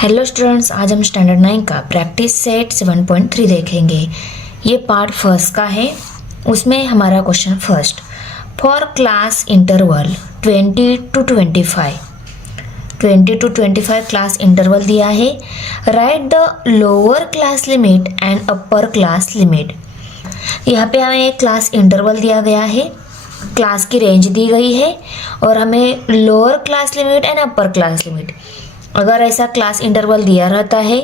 Hello students, आज हम standard 9 का प्रैक्टिस सेट 7.3 देखेंगे। ये पार्ट फर्स्ट का है। उसमें हमारा question first, for class interval 20 to 25 class interval दिया है। Right the lower class limit and upper class limit. यहाँ पे हमें एक क्लास इंटरवल दिया गया है, क्लास की रेंज दी गई है और हमें lower class limit and upper class limit. अगर ऐसा क्लास इंटरवल दिया रहता है,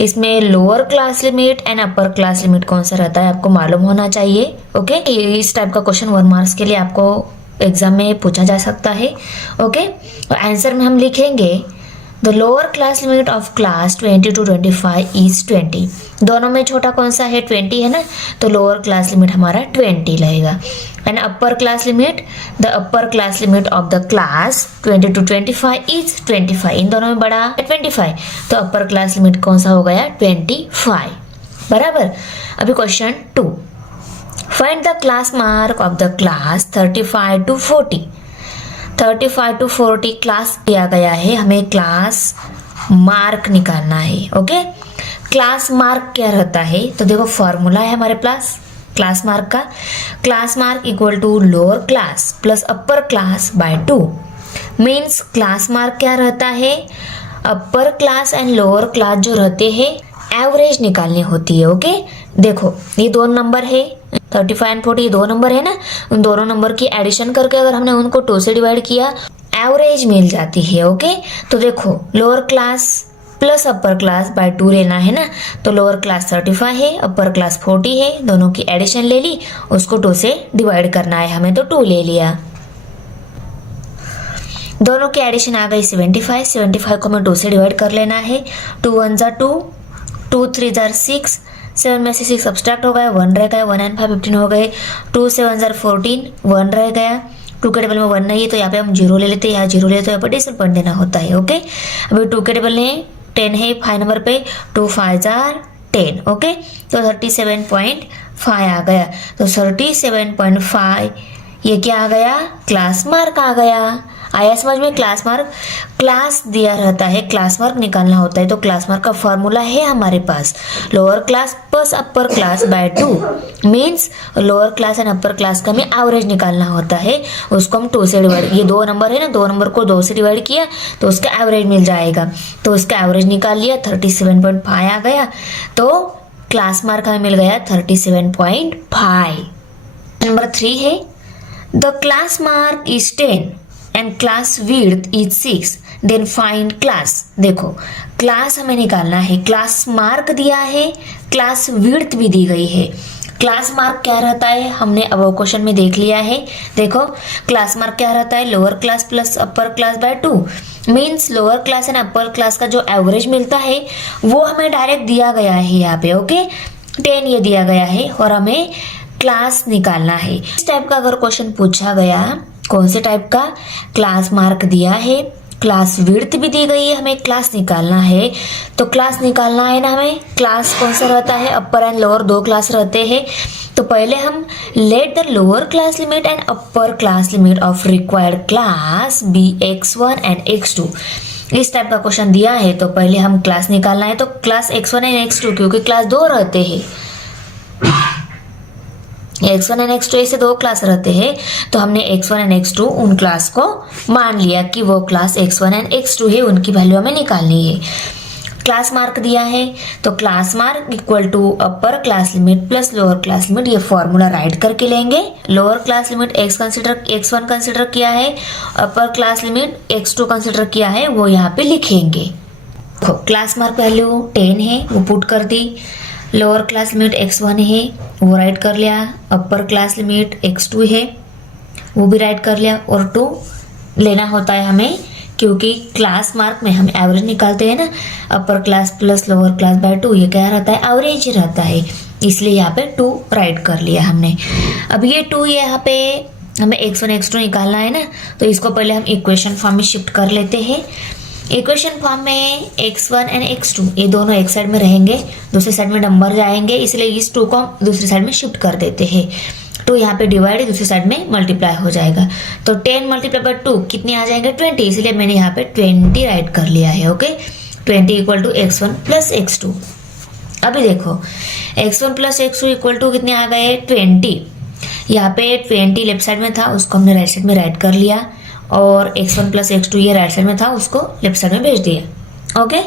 इसमें lower class limit and upper class limit कौन सा रहता है आपको मालूम होना चाहिए। ओके, इस टाइप का क्वेश्चन 1 मार्क्स के लिए आपको एग्जाम में पूछा जा सकता है। ओके, और आंसर में हम लिखेंगे the lower class limit of class 20 to 25 is 20। दोनों में छोटा कौन सा है, 20 है ना, तो लोअर क्लास लिमिट हमारा 20 रहेगा। And upper class limit, the upper class limit of the class 20 to 25 is 25। इन दोनों में बड़ा है 25, तो अपर क्लास लिमिट कौन सा हो गया, 25। बराबर। अभी question 2, find the class mark of the class 35 to 40। 35 to 40 class दिया गया है, हमें क्लास मार्क निकालना है। ओके, क्लास मार्क क्या रहता है, तो देखो फॉर्मूला है हमारे पास क्लास मार्क का। Class mark equal to lower class plus upper class by 2। Means class mark क्या रहता है, upper class and lower class जो रहते हैं एवरेज निकालनी होती है। ओके, देखो ये दो नंबर है, 35 एंड 40 दो नंबर है ना, उन दोनों नंबर की एडिशन करके अगर हमने उनको 2 से डिवाइड किया एवरेज मिल जाती है। ओके, तो देखो lower class plus upper class by 2 लेना है ना, तो लोअर क्लास 35 है, अपर क्लास 40 है, दोनों की एडिशन ले ली, उसको 2 से डिवाइड करना है हमें, तो 2 ले लिया। दोनों की एडिशन आ गई 75 को हमें 2 से डिवाइड कर लेना है। 2 1 जा 2, 2 3 जा 6, 7 में से 6 सब्सट्रैक्ट हो गया, 1 रह गया, 1 and 5 15 हो गए। 2 7 जा 14, 1 रह गया। 2 के टेबल में 1 नहीं है तो यहाँ पे हम 0 ले लेते हैं, यहाँ 0 लेते तो यहाँ पर डेसिमल पॉइंट देना होता है। ओके, अभी 2 के टेबल में 10 है 5 नंबर पे, 2 5 जार 10। ओके, तो 37.5 आ गया, तो 37.5 ये क्या आ गया, क्लास मार्क आ गया। आया समझ में। क्लास मार्क, क्लास दिया रहता है, क्लास मार्क निकालना होता है, तो क्लास मार्क का फॉर्मूला है हमारे पास lower class plus upper class by 2। Means lower class and upper class का हमें एवरेज निकालना होता है, उसको हम 2 से डिवाइड, ये 2 नंबर है ना, 2 नंबर को 2 से डिवाइड किया तो उसका एवरेज मिल जाएगा, तो उसका एवरेज निकाल लिया, 37.5 आ गया, तो क्लास मार्क हमें मिल गया 37.5। नंबर 3 है, the class mark is 10 and class width is 6, then find class. देखो क्लास हमें निकालना है, क्लास मार्क दिया है, क्लास विड्थ भी दी गई है। क्लास मार्क क्या रहता है हमने अब क्वेश्चन में देख लिया है। देखो क्लास मार्क क्या रहता है, lower class plus upper class by 2। Means lower class and upper class का जो एवरेज मिलता है वो हमें डायरेक्ट दिया गया है यहाँ पे। ओके, 10 ये दिया गया है और हमें क्लास निकालना है। इस टाइप का अगर क्वेश्चन पूछा गया, कौन से टाइप का, क्लास मार्क दिया है, क्लास विड्थ भी दी गई है, हमें क्लास निकालना है, तो क्लास निकालना है ना हमें। क्लास कौन सा रहता है, अपर एंड लोअर 2 क्लास रहते हैं, तो पहले हम let the lower class limit and upper class limit of required class be x1 and x2। इस टाइप का क्वेश्चन दिया है तो पहले हम क्लास निकालना है, तो क्लास x1 एंड x2, क्योंकि क्लास 2 रहते हैं, x1 एंड x2 ऐसे 2 क्लास रहते हैं, तो हमने x1 एंड x2 उन क्लास को मान लिया कि वो क्लास x1 एंड x2 है, उनकी वैल्यू हमें निकालनी है। क्लास मार्क दिया है तो class mark equal to upper class limit plus lower class limit, ये फॉर्मूला राइट करके लेंगे। Lower class limit x1 consider किया है, upper class limit x2 consider किया है, वो यहाँ पे लिखेंगे। तो क्लास मार्क वैल्यू 10 है, वो पुट कर दी। लोअर क्लास लिमिट x1 है, वो राइट कर लिया। अपर क्लास लिमिट x2 है, वो भी राइट कर लिया, और 2 लेना होता है हमें, क्योंकि क्लास मार्क में हम एवरेज निकालते हैं ना, upper class plus lower class by 2, ये क्या रहता है, एवरेज ही रहता है, इसलिए यहाँ पे 2 राइट कर लिया हमने। अब ये 2 यहाँ पे हमें x1 x2 निकालना है ना, तो इसको पहले हम इक्वेशन फॉर्म में शिफ्ट कर लेते हैं। इक्वेशन फॉर्म में x1 एंड x2 ये दोनों एक साइड में रहेंगे, दूसरी साइड में नंबर जाएंगे, इसलिए इस 2 को हम दूसरी साइड में शिफ्ट कर देते हैं। 2 यहाँ पे डिवाइड, दूसरी साइड में मल्टीप्लाई हो जाएगा, तो 10 मल्टीप्लाई बाय 2 कितने आ जाएंगे, 20, इसलिए मैंने यहाँ पे 20 राइट कर लिया है। Okay, 20 equal to x1 plus x2। अभी देखो x1 plus x2 equal to कितने आ गए 20। यहाँ पे 20 लेफ्ट साइड में था, उसको हमने राइट साइड में राइट कर लिया, और x1 प्लस x2 ये राइट साइड में था, उसको लेफ्ट साइड में भेज दिया। ओके,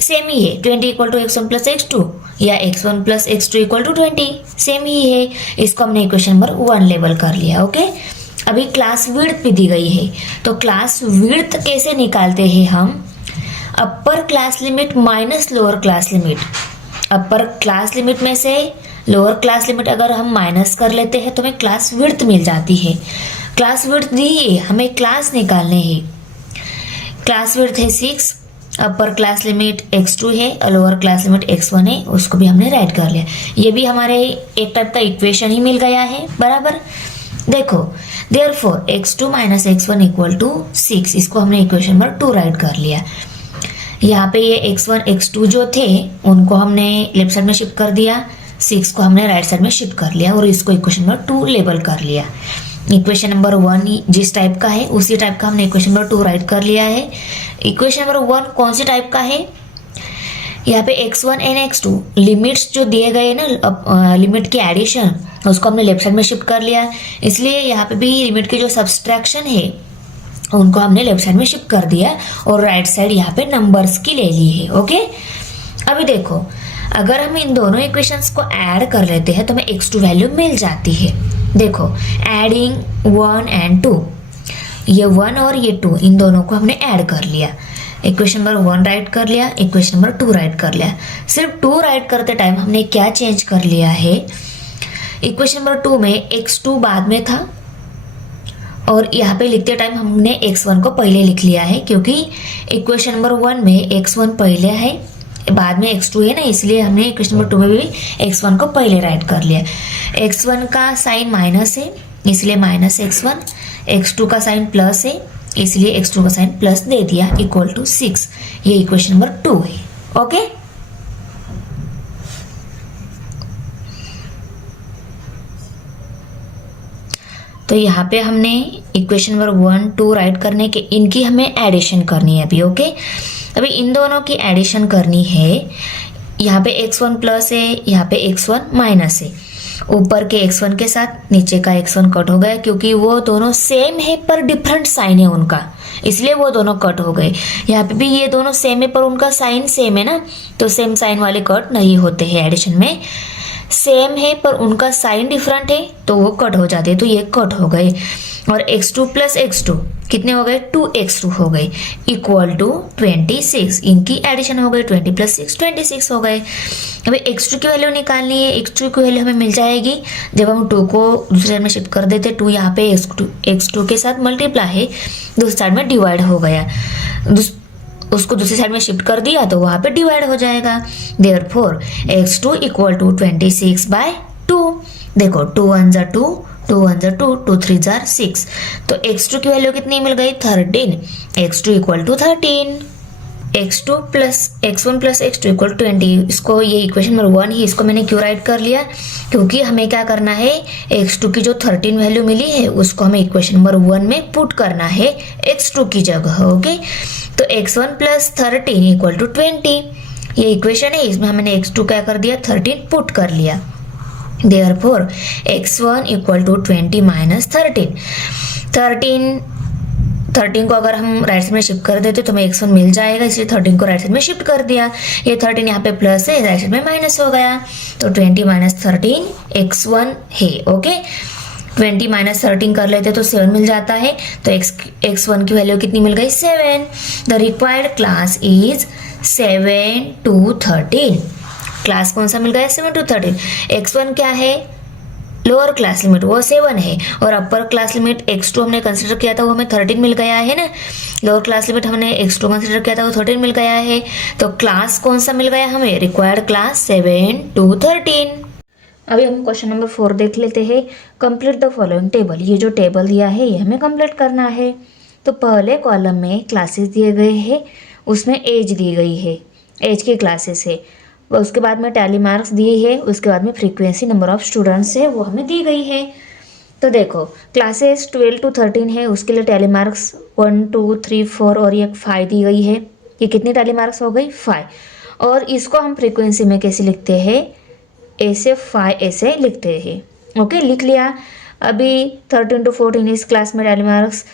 सेम ही है 20 equal to x1 plus x2 या x1 plus x2 equal to 20, same ही है। इसको हमने इक्वेशन नंबर 1 लेबल कर लिया। ओके, अभी क्लास विड्थ भी दी गई है, तो क्लास विड्थ कैसे निकालते हैं हम? अपर class limit minus lower class limit. अपर क्लास लिमिट में से लोअर क्लास लिमिट अगर हम माइनस कर लेते हैं तो हमें क्लास विड्थ मिल जाती है। क्लास विड्थ दी है, हमें क्लास निकालने हैं। क्लास विड्थ है 6, अपर क्लास लिमिट x2 है और लोअर क्लास लिमिट x1 है, उसको भी हमने राइट कर लिया। ये भी हमारे एक टाइप का इक्वेशन ही मिल गया है, बराबर। देखो therefore x2 minus x1 equal to 6, इसको हमने इक्वेशन नंबर 2 राइट कर लिया। यहाँ पे ये x1 x2 जो थे उनको हमने लेफ्ट साइड में शिफ्ट कर दिया, 6 को हमने राइट साइड में शिफ्ट कर लिया और इसको इक्वेशन नंबर 2 लेबल कर लिया। इक्वेशन नंबर 1 जिस टाइप का है उसी टाइप का हमने इक्वेशन नंबर 2 राइट कर लिया है। इक्वेशन नंबर 1 कौन सी टाइप का है? यहाँ पे x1 एंड x2 लिमिट्स जो दिए गए ना, लिमिट की एडिशन, उसको हमने लेफ्ट साइड में शिफ्ट कर लिया, इसलिए यहाँ पे भी लिमिट की जो सब्सट्रैक्शन है उनको हमने लेफ्ट साइड में शिफ्ट कर दिया और राइट साइड यहाँ पे नंबर्स की ले ली है। ओके, अभी देखो अगर हम इन दोनों इक्वेशंस को ऐड कर लेते हैं तो हमें x2 वैल्यू मिल जाती है। देखो एडिंग 1 एंड 2, ये 1 और ये 2, इन दोनों को हमने ऐड कर लिया। इक्वेशन नंबर 1 राइट कर लिया, इक्वेशन नंबर 2 राइट कर लिया। सिर्फ 2 राइट करते टाइम हमने क्या चेंज कर लिया है? इक्वेशन नंबर 2 में x2 बाद में था और यहाँ पे लिखते टाइम हमने x1 को पहले लिख लिया है, क्योंकि इक्वेशन नंबर 1 में x1 पहले है, बाद में x2 है ना, इसलिए हमने इक्वेशन नंबर 2 में भी x1 को पहले राइट कर लिया। x1 का साइन माइनस है इसलिए माइनस x1, x2 का साइन प्लस है इसलिए x2 का साइन प्लस दे दिया, इक्वल टू 6। ये इक्वेशन नंबर 2 है। ओके, तो यहाँ पे हमने इक्वेशन नंबर 1 2 राइट करने के इनकी हमें एडिशन करनी है अभी। ओके, अभी इन दोनों की एडिशन करनी है। यहाँ पे x1 प्लस है, यहाँ पे x1 माइनस है। ऊपर के x1 के साथ नीचे का x1 कट हो गया, क्योंकि वो दोनों सेम है पर डिफरेंट साइन है उनका, इसलिए वो दोनों कट हो गए। यहाँ पे भी ये दोनों सेम है पर उनका साइन सेम है ना, तो सेम साइन वाले कट नहीं होते हैं एडिशन में। सेम है पर उनका साइन डिफरेंट है तो वो कट हो जाते हैं, तो ये कट हो गए। और x2 प्लस x2 कितने हो गए? 2x2 हो गए, इक्वल टू 26। इनकी एडिशन हो गई, 20 प्लस 6 26 हो गए। अभी x2 की वैल्यू निकालनी है। x2 की वैल्यू हमें मिल जाएगी जब हम 2 को दूसरे साइड में शिफ्ट कर देते। 2 यहाँ पे x2 के साथ मल्टीप्लाई है, दूसरी साइड में डिवाइड हो गया, उसको दूसरी साइड में शिफ्ट कर दिया तो वहाँ पे डिवाइड हो जाएगा। Therefore x2 equal to 26/2। देखो 2 1 जार 2, 2 1 जार 2, 2 3 जार 6, तो x2 की वैल्यू कितनी मिल गई? 13। x2 equal to 13। x2 plus x1 plus x2 equal 20। इसको ये इक्वेशन नंबर 1 ही, इसको मैंने क्यों राइट कर लिया? क्योंकि हमें क्या करना है, x2 की जो 13 वैल्यू मिली है उसको हमें इक्वेशन नंबर 1 में पुट करना है x2 की जगह। ओके, तो x1 प्लस 13 इक्वल टू 20, ये इक्वेशन है, इसमें हमने x2 क्या कर दिया? 13 पुट कर लिया। Therefore x1 equal to 20 minus 13। 13 को अगर हम राइट साइड में शिफ्ट कर देते तो हमें x1 मिल जाएगा, इसलिए 13 को राइट साइड में शिफ्ट कर दिया। ये 13 यहाँ पे प्लस है, राइट साइड में माइनस हो गया, तो 20 माइनस 13 x1 है। ओके, 20 माइनस 13 कर लेते तो 7 मिल जाता है, तो x1 की वैल्यू कितनी मिल गई? 7। The required class is 7 to 13। Class कौन सा मिल गया? 7 to 13। x1 क्या है? लोअर क्लास लिमिट, वो 7 है, और अपर क्लास लिमिट x2 हमने कंसिडर किया था, वो हमें 13 मिल गया है ना। लोअर क्लास लिमिट हमने x2 कंसिडर किया था, वो 13 मिल गया है, तो क्लास कौन सा मिल गया हमें? Required class 7 to 13। अभी हम क्वेश्चन नंबर 4 देख लेते हैं। Complete the following table. ये जो टेबल दिया है ये हमें कंप्लीट करना है। तो पहले कॉलम में क्लासेस दिए गए हैं, उसमें एज दी गई है, एज की क्लासेस है। उसके बाद में टैली मार्क्स दिए है, उसके बाद में फ्रीक्वेंसी नंबर ऑफ स्टूडेंट्स है वो हमें दी गई है। तो देखो क्लासेस 12 to 13 है, उसके लिए टैली मार्क्स 1 2 3 4 और ये 5 दी गई है, ये कितनी टैली मार्क्स हो गई 5। और इसको हम फ्रीक्वेंसी में कैसे लिखते हैं, ऐसे 5 ऐसे लिखते हैं। ओके, लिख लिया। अभी 13 to 14 इस क्लास में टैली मार्क्स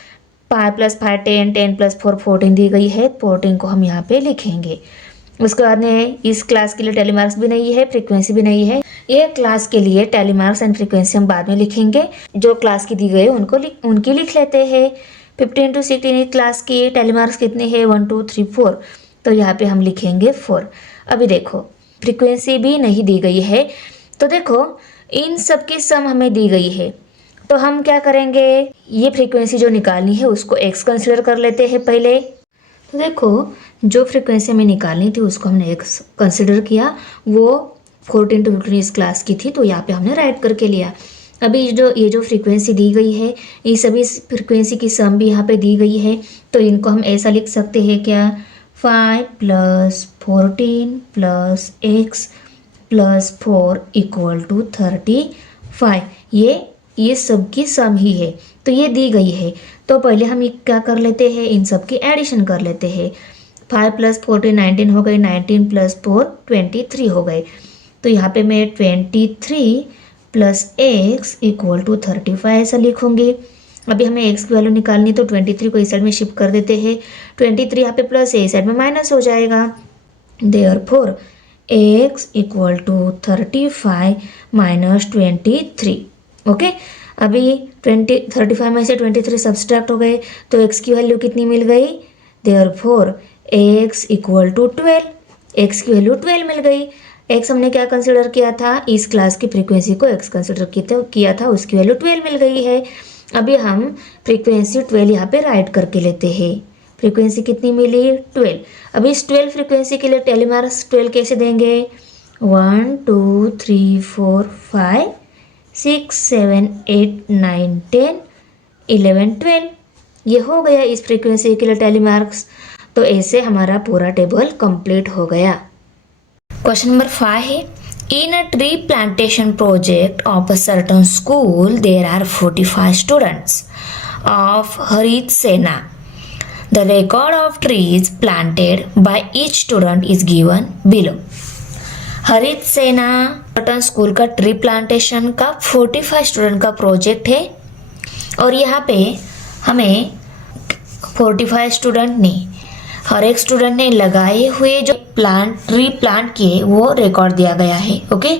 5 + 5 10, 10 + 4 14 दी गई है। 14 को हम यहाँ पे लिखेंगे। उसके बाद में इस क्लास के लिए टैली मार्क्स भी नहीं है, फ्रीक्वेंसी भी नहीं है। ये क्लास के लिए टैली मार्क्स एंड फ्रीक्वेंसी हम बाद में लिखेंगे। जो क्लास की दी गई है उनकी लिख लेते हैं। 15 to 16 क्लास की टैली मार्क्स कितने हैं, 1 2 3 4, तो यहाँ पे हम लिखेंगे 4। अभी देखो फ्रीक्वेंसी भी नहीं दी गई है, तो देखो इन सब की सम हमें दी गई है। तो हम क्या करेंगे, ये फ्रीक्वेंसी जो निकालनी है उसको x कंसिडर कर लेते हैं पहले। तो देखो जो फ्रीक्वेंसी हमें निकालनी थी उसको हमने x कंसिडर किया, वो 14 to 15 इस क्लास की थी, तो यहाँ पे हमने राइट करके लिया। अभी ये जो फ्रीक्वेंसी दी गई है, ये सभी फ्रीक्वेंसी की सम भी यहाँ पे दी गई है, तो इनको हम ऐसा लिख सकते हैं क्या, 5 + 14 + x + 4 = 35। ये सब की सम ही है, तो ये दी गई है। तो पहले हम ये क्या कर लेते हैं, इन सब की एडिशन कर लेते हैं। 5 + 14 19 हो गई, 19 + 4 23 हो गए। तो यहाँ पे मैं 23 + x = 35 ऐसा लिखूंगी। अभी हमें x की वैल्यू निकालनी, तो 23 को इस साइड में शिफ्ट कर देते हैं। 23 यहाँ पे प्लस है, इस साइड में माइनस हो जाएगा। Therefore x = 35 - 23। ओके, अभी 35 में से 23 सब्सट्रैक्ट हो गए, तो x की वैल्यू कितनी मिल गई, देयरफॉर x = 12। x की वैल्यू 12 मिल गई। x हमने क्या कंसिडर किया था, इस क्लास की फ्रीक्वेंसी को x कंसिडर किया था, उसकी वैल्यू 12 मिल गई है। अभी हम फ्रीक्वेंसी 12 यहाँ पे राइट करके लेते हैं। फ्रीक्वेंसी कितनी मिली, 12। अभी इस 12 फ्रीक्वेंसी के लिए टैली मार्क्स 12 कैसे देंगे, 1 2 3 4 5 6 7 8 9 10 11 12, ये हो गया इस फ्रीक्वेंसी के लिए टैली मार्क्स। तो ऐसे हमारा पूरा टेबल कंप्लीट हो गया। क्वेश्चन नंबर 5 है, in a tree plantation project of a certain school there are 45 students of Harit Sena. The record of trees planted by each student is given below. Harit Sena certain school का tree plantation का 45 student का project है, और यहाँ पे हमें 45 student ने, हर एक स्टूडेंट ने लगाए हुए जो ट्री प्लांट किए वो रिकॉर्ड दिया गया है। ओके,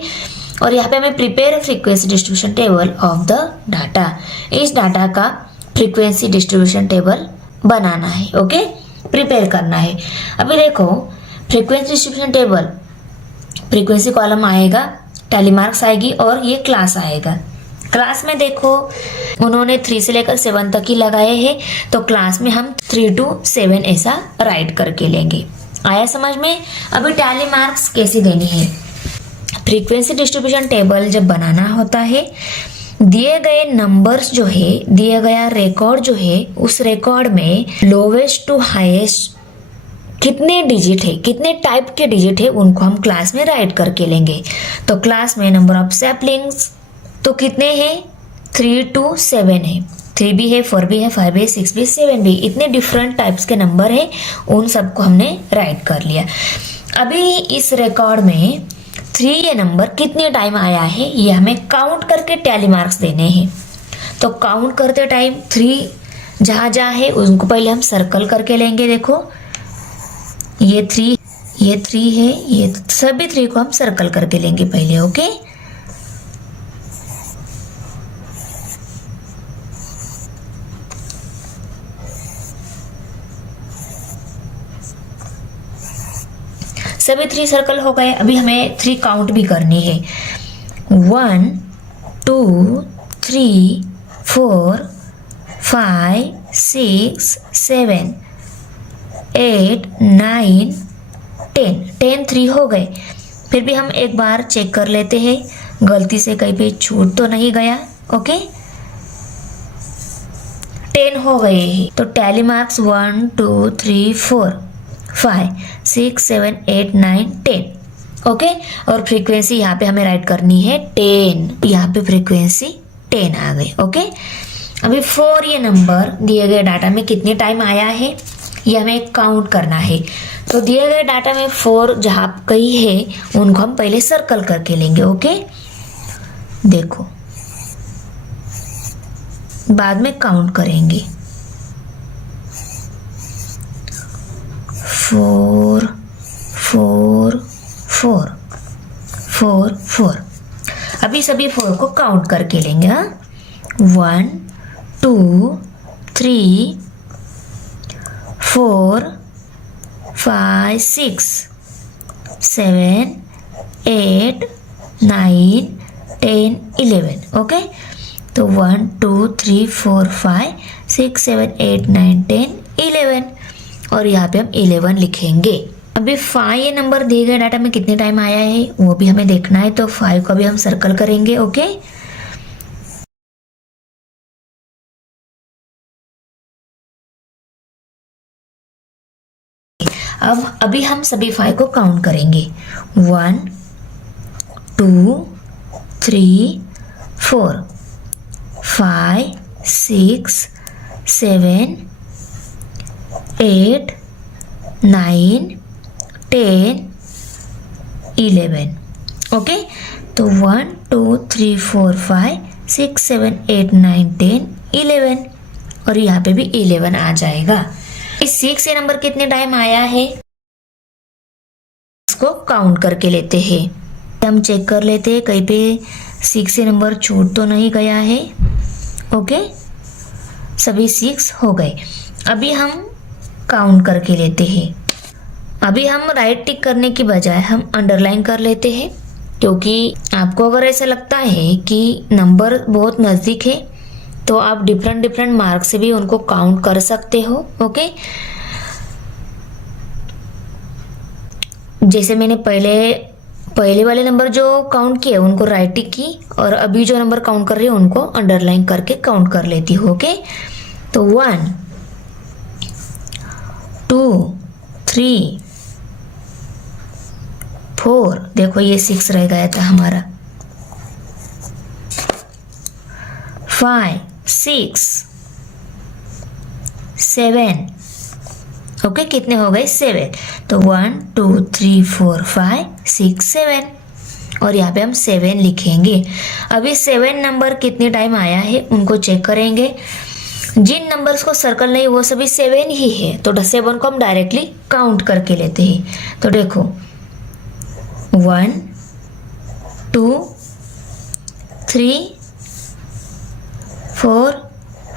और यहाँ पे हमें prepare frequency distribution table of the data, इस डाटा का फ्रीक्वेंसी डिस्ट्रीब्यूशन टेबल बनाना है। ओके, प्रिपेयर करना है। अभी देखो frequency distribution table, frequency column आएगा, टैली मार्क्स आएगी और ये क्लास आएगा। क्लास में देखो उन्होंने 3 से लेकर 7 तक ही लगाए हैं, तो क्लास में हम 3 to 7 ऐसा राइट करके लेंगे। आया समझ में। अभी टैली मार्क्स कैसे देनी है, फ्रीक्वेंसी डिस्ट्रीब्यूशन टेबल जब बनाना होता है, दिए गए नंबर्स जो है, दिया गया रिकॉर्ड जो है, उस रिकॉर्ड में लोवेस्ट टू हाईएस्ट कितने डिजिट है, कितने टाइप के डिजिट है, उनको हम क्लास में राइट करके लेंगे। तो क्लास में नंबर ऑफ सैपलिंग्स तो कितने हैं, 3 to 7 है, 3 भी है, 4 भी है, 5 भी है, 6 भी, 7 भी, इतने डिफरेंट टाइप्स के नंबर है, उन सबको हमने राइट कर लिया। अभी इस रिकॉर्ड में 3 ये नंबर कितने टाइम आया है, ये हमें काउंट करके टैली मार्क्स देने हैं। तो काउंट करते टाइम 3 जहाँ जहाँ है उनको पहले हम सर्कल करके लेंगे। देखो ये 3 है, ये सभी 3 को हम सर्कल करके लेंगे पहले। ओके, सभी 3 सर्कल हो गए। अभी हमें 3 काउंट भी करनी है, 1 2 3 4 5 6 7 8 9 10 3 हो गए। फिर भी हम एक बार चेक कर लेते हैं गलती से कहीं पे छूट तो नहीं गया। ओके, 10 हो गए हैं, तो टैली मार्क्स 1 2 3 4 5 6 7 8 9 10। ओके, और फ्रीक्वेंसी यहाँ पे हमें राइट करनी है 10, यहाँ पे फ्रीक्वेंसी 10 आ गई। ओके, अभी 4 ये नंबर दिए गए डाटा में कितने टाइम आया है, ये हमें काउंट करना है। तो दिए गए डाटा में 4 जहाँ कहीं है उनको हम पहले सर्कल करके लेंगे। ओके, देखो बाद में काउंट करेंगे। 4 4 4 4 4। अभी सभी 4 को काउंट करके लेंगे। 1 2 3 4 5 6 7 8 9 10 11। ओके, तो 1 2 3 4 5 6 7 8 9 10 11 और यहाँ पे हम 11 लिखेंगे। अभी 5 ये नंबर दिए गए डाटा में कितने टाइम आया है वो भी हमें देखना है, तो 5 को भी हम सर्कल करेंगे। ओके, अब अभी हम सभी 5 को काउंट करेंगे। 1 2 3 4 5 6 7 8 9 10 11। ओके, तो 1 2 3 4 5 6 7 8 9 10 11 और यहाँ पे भी 11 आ जाएगा। इस 6 ये नंबर कितने टाइम आया है इसको काउंट करके लेते हैं। हम चेक कर लेते हैं कहीं पे 6 ये नंबर छूट तो नहीं गया है। ओके, सभी 6 हो गए। अभी हम काउंट करके लेते हैं। अभी हम राइट टिक करने की बजाय हम अंडरलाइन कर लेते हैं, क्योंकि आपको अगर ऐसा लगता है कि नंबर बहुत नज़दीक है तो आप डिफरेंट मार्क से भी उनको काउंट कर सकते हो। ओके, जैसे मैंने पहले वाले नंबर जो काउंट किए उनको राइट टिक की और अभी जो नंबर काउंट कर रही हूँ उनको अंडरलाइन करके काउंट कर लेती हूँ। ओके, तो 1 2 3 4, देखो ये 6 रह गया था हमारा। 5 6 7। ओके, कितने हो गए 7। तो 1 2 3 4 5 6 7 और यहाँ पे हम 7 लिखेंगे। अभी 7 नंबर कितने टाइम आया है उनको चेक करेंगे। जिन नंबर्स को सर्कल नहीं वो सभी 7 ही है, तो 7 को हम डायरेक्टली काउंट करके लेते हैं। तो देखो 1 2 3 4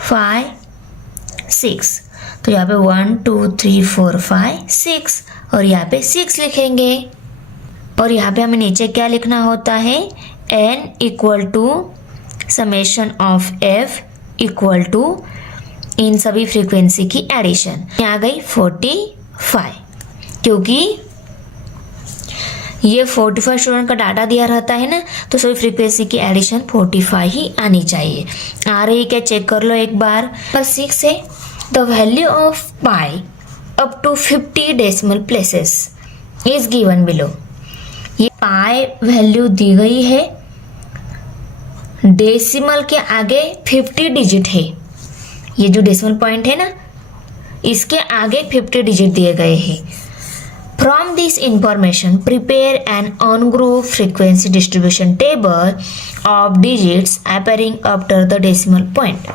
5 6, तो यहाँ पे 1 2 3 4 5 6 और यहाँ पे 6 लिखेंगे। और यहाँ पे हमें नीचे क्या लिखना होता है, n equal to summation of f equal to इन सभी फ्रीक्वेंसी की एडिशन। आ गई 45, क्योंकि ये 45 स्टूडेंट का डाटा दिया रहता है ना, तो सभी फ्रीक्वेंसी की एडिशन 45 ही आनी चाहिए। आ रही क्या, चेक कर लो एक बार। पर 6 है, the value of pi up to 50 decimal places is given below. ये पाई वैल्यू दी गई है, डेसिमल के आगे 50 डिजिट है। ये जो डेसिमल पॉइंट है ना, इसके आगे 50 डिजिट दिए गए हैं। From this information, prepare an on-group frequency distribution table of digits appearing after the decimal point.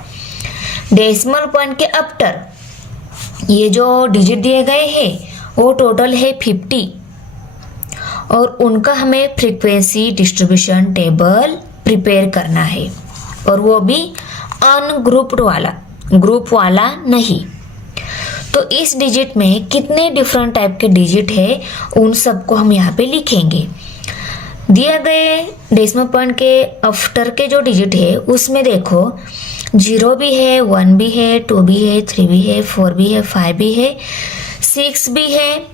Decimal point के after ये जो डिजिट दिए गए हैं वो टोटल है 50 और उनका हमें फ्रीक्वेंसी डिस्ट्रीब्यूशन टेबल प्रिपेयर करना है, और वो भी अनग्रुप्ड वाला, ग्रुप वाला नहीं। तो इस डिजिट में कितने डिफरेंट टाइप के डिजिट है उन सबको हम यहाँ पे लिखेंगे। दिए गए डेसिमल पॉइंट के आफ्टर के जो डिजिट है उसमें देखो 0 भी है, 1 भी है, 2 भी है, 3 भी है, 4 भी है, 5 भी है, 6 भी है,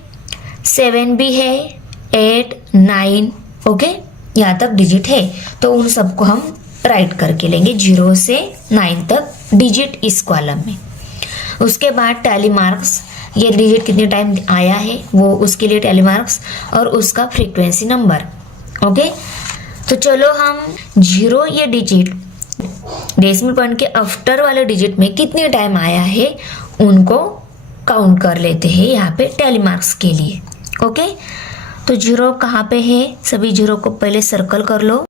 7 भी है, 8 9। ओके, यहाँ तक डिजिट है, तो उन सबको हम राइट करके लेंगे 0 से 9 तक डिजिट इस कॉलम में। उसके बाद टैली मार्क्स, ये डिजिट कितने टाइम आया है वो उसके लिए टैली मार्क्स और उसका फ्रीक्वेंसी नंबर। ओके, तो चलो हम 0 ये डिजिट डेसिमल पॉइंट के आफ्टर वाले डिजिट में कितने टाइम आया है उनको काउंट कर लेते हैं यहाँ पे टैली मार्क्स के लिए। ओके, तो जीरो कहाँ पे है, सभी जीरो को पहले सर्कल कर लो।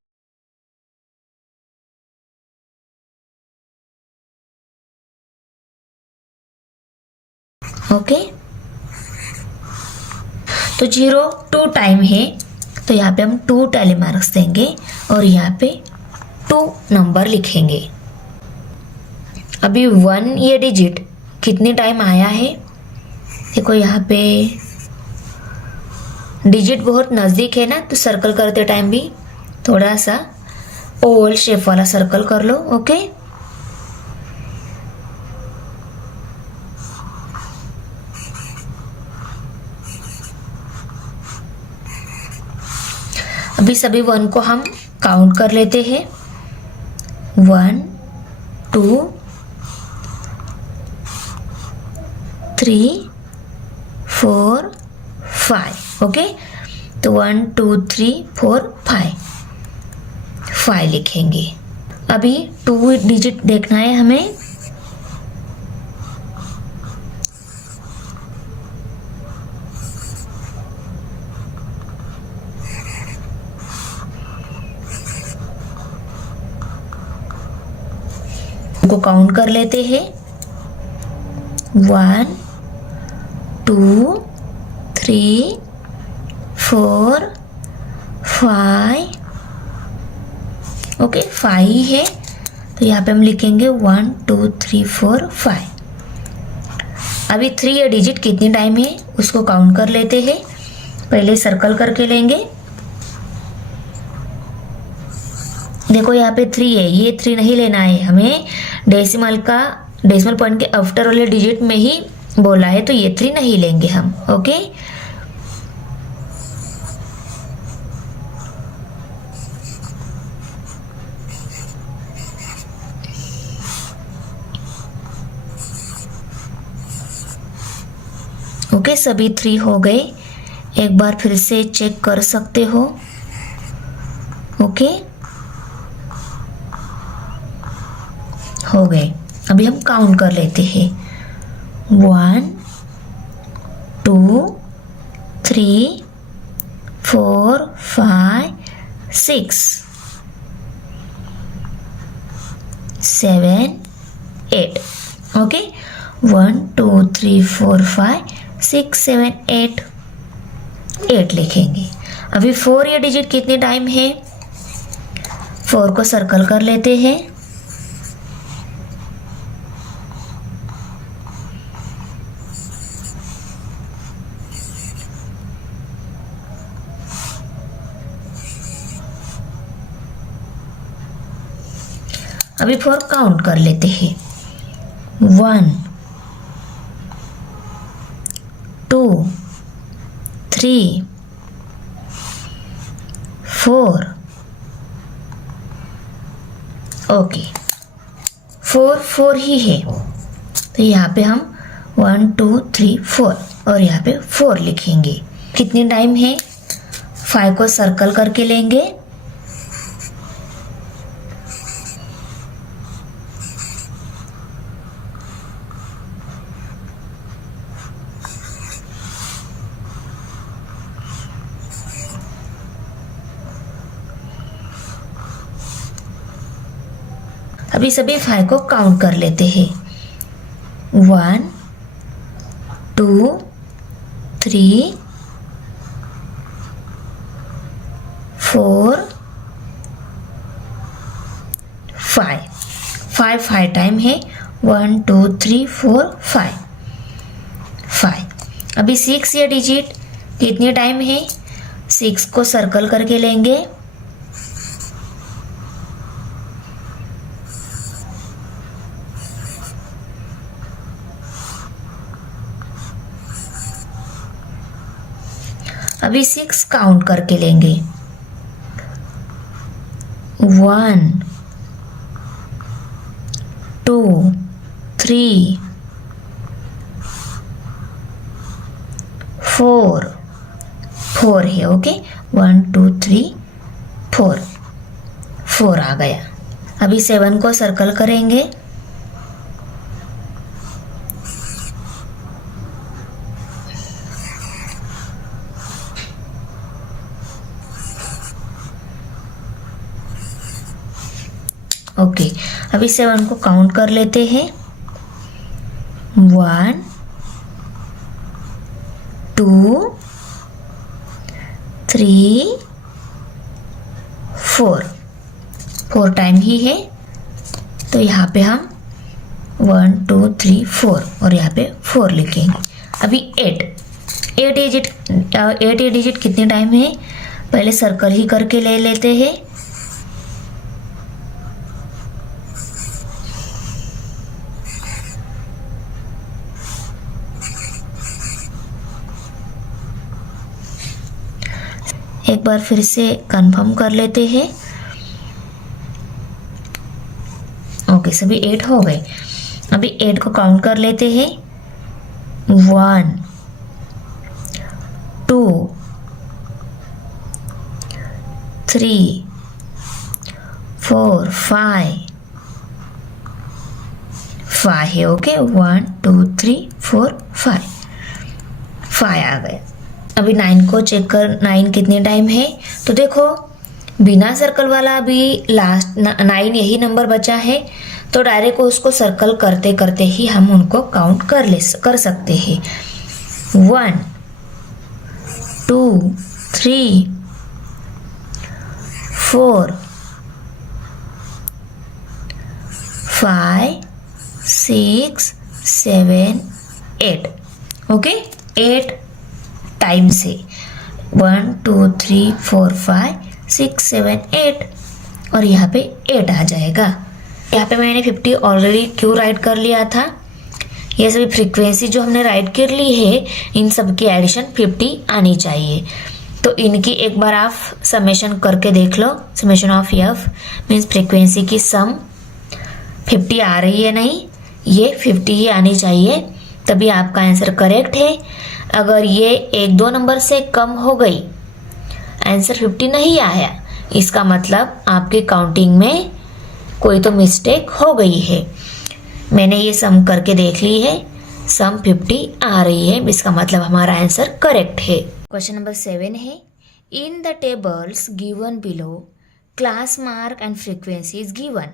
ओके, तो 0 2 टाइम है, तो यहाँ पे हम 2 टैली मार्क्स देंगे और यहाँ पे 2 नंबर लिखेंगे। अभी 1 ये डिजिट कितने टाइम आया है, देखो यहाँ पे डिजिट बहुत नज़दीक है ना, तो सर्कल करते टाइम भी थोड़ा सा ओवल शेप वाला सर्कल कर लो। ओके, अभी सभी 1 को हम काउंट कर लेते हैं। 1 2 3 4 5। ओके, तो 1 2 3 4 5 लिखेंगे। अभी 2 डिजिट देखना है हमें। को काउंट कर लेते हैं। 1 2 3 4 5। ओके, 5 ही है, तो यहाँ पे हम लिखेंगे 1 2 3 4 5। अभी 3 ये डिजिट कितनी टाइम है उसको काउंट कर लेते हैं। पहले सर्कल करके लेंगे। देखो यहाँ पे 3 है, ये 3 नहीं लेना है हमें, डेसिमल पॉइंट के आफ्टर वाले डिजिट में ही बोला है, तो ये 3 नहीं लेंगे हम। ओके, ओके, सभी 3 हो गए। एक बार फिर से चेक कर सकते हो। ओके, हो गए। अभी हम काउंट कर लेते हैं। 1 2 3 4 5 6 7 8। ओके, 1 2 3 4 5 6 7 8 लिखेंगे। अभी 4 ये डिजिट कितने टाइम है, 4 को सर्कल कर लेते हैं। अभी 4 काउंट कर लेते हैं। 1 2 3 4। ओके, 4 ही है, तो यहाँ पे हम 1 2 3 4 और यहाँ पे 4 लिखेंगे। कितनी टाइम है, 5 को सर्कल करके लेंगे। अभी सभी 5 को काउंट कर लेते हैं। 1 2 3 4 5 टाइम है। 1 2 3 4 5। अभी 6 ये डिजिट कितने टाइम है, 6 को सर्कल करके लेंगे। अभी 6 काउंट करके लेंगे। 1 2 3 4 है। ओके, 1 2 3 4 आ गया। अभी 7 को सर्कल करेंगे। ओके, अभी 7 को काउंट कर लेते हैं। 1 2 3 4 टाइम ही है, तो यहाँ पे हम 1 2 3 4 और यहाँ पे 4 लिखेंगे। अभी 8 डिजिट कितने टाइम है, पहले सर्कल ही करके ले लेते हैं। एक बार फिर से कंफर्म कर लेते हैं। ओके, सभी 8 हो गए। अभी 8 को काउंट कर लेते हैं। 1 2 3 4 5 है। ओके, 1 2 3 4 5 आ गए। अभी 9 को चेक कर, 9 कितने टाइम है, तो देखो बिना सर्कल वाला अभी लास्ट 9 यही नंबर बचा है, तो डायरेक्ट उसको सर्कल करते करते ही हम उनको काउंट कर सकते हैं। 1 2 3 4 5 6 7 8। ओके, 8 टाइम से 1 2 3 4 5 6 7 8 और यहाँ पे 8 आ जाएगा। यहाँ पे मैंने 50 ऑलरेडी क्यों राइट कर लिया था, ये सभी फ्रीक्वेंसी जो हमने राइट कर ली है इन सब की एडिशन 50 आनी चाहिए। तो इनकी एक बार आप समेशन करके देख लो। Summation of F means frequency की सम 50 आ रही है, नहीं ये 50 ही आनी चाहिए, तभी आपका आंसर करेक्ट है। अगर ये 1-2 नंबर से कम हो गई, आंसर 50 नहीं आया, इसका मतलब आपकी काउंटिंग में कोई तो मिस्टेक हो गई है। मैंने ये सम करके देख ली है, सम 50 आ रही है, इसका मतलब हमारा आंसर करेक्ट है। क्वेश्चन नंबर 7 है, in the tables given below class mark and frequency is given.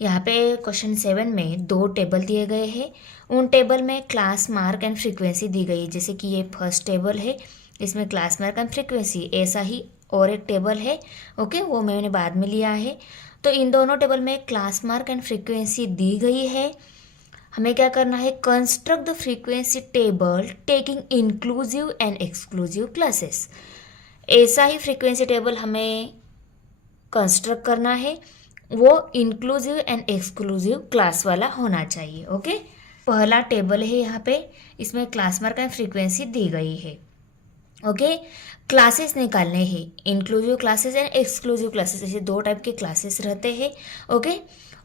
यहाँ पे क्वेश्चन 7 में 2 टेबल दिए गए हैं, उन टेबल में क्लास मार्क एंड फ्रीक्वेंसी दी गई है। जैसे कि ये फर्स्ट टेबल है, इसमें क्लास मार्क एंड फ्रीक्वेंसी, ऐसा ही और एक टेबल है, ओके, वो मैंने बाद में लिया है। तो इन दोनों टेबल में क्लास मार्क एंड फ्रीक्वेंसी दी गई है। हमें क्या करना है, construct the frequency table taking inclusive and exclusive classes. ऐसा ही फ्रीक्वेंसी टेबल हमें कंस्ट्रक्ट करना है, वो इंक्लूसिव एंड एक्सक्लूसिव क्लास वाला होना चाहिए। ओके, पहला टेबल है यहाँ पे, इसमें क्लास मार्क एंड फ्रीक्वेंसी दी गई है। ओके, क्लासेस निकालने हैं, inclusive classes and exclusive classes, ऐसे 2 टाइप के क्लासेस रहते हैं। ओके,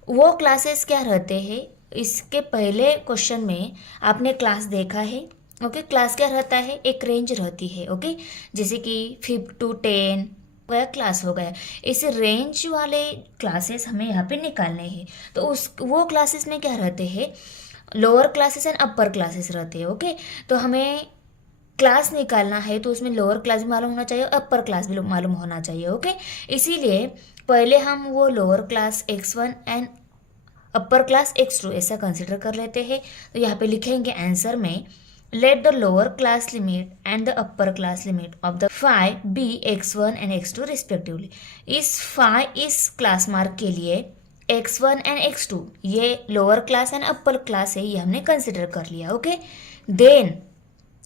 वो क्लासेस क्या रहते हैं, इसके पहले क्वेश्चन में आपने क्लास देखा है। ओके, क्लास क्या रहता है, एक रेंज रहती है। ओके, जैसे कि 5 to 10 गया क्लास हो गया, ऐसे रेंज वाले क्लासेस हमें यहाँ पे निकालने हैं। तो वो क्लासेस में क्या रहते हैं, lower classes and upper classes रहते हैं। ओके, तो हमें क्लास निकालना है तो उसमें लोअर क्लास भी मालूम होना चाहिए, अपर क्लास भी मालूम होना चाहिए। ओके, इसीलिए पहले हम वो lower class x1 and upper class x2 ऐसा कंसिडर कर लेते हैं। तो यहाँ पे लिखेंगे आंसर में, let the lower class limit and the upper class limit of the phi be x1 and x2 respectively. इस phi इस क्लास मार्क के लिए x1 एंड x2 ये lower class and upper class है, ये हमने कंसिडर कर लिया। ओके, देन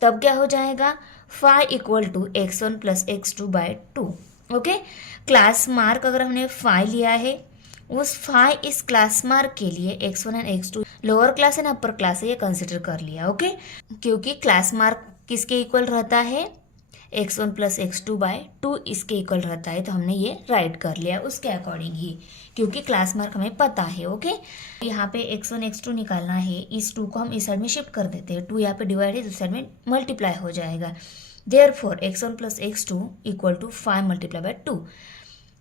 तब क्या हो जाएगा, phi equal to x1 plus x2 by 2। Okay, class mark अगर हमने phi लिया है, उस phi इस क्लास मार्क के लिए x1 and x2 lower class and upper class है, ये कंसिडर कर लिया। ओके, क्योंकि क्लास मार्क किसके इक्वल रहता है, x1 प्लस x2 बाय 2 इसके इक्वल रहता है, तो हमने ये राइट कर लिया उसके अकॉर्डिंग ही, क्योंकि क्लास मार्क हमें पता है। ओके, यहाँ पे x1 x2 निकालना है, इस 2 को हम इस साइड में शिफ्ट कर देते हैं, 2 यहाँ पे डिवाइड है, दूसरी साइड में मल्टीप्लाई हो जाएगा। Therefore x1 plus x2 equal to 5 multiply by 2।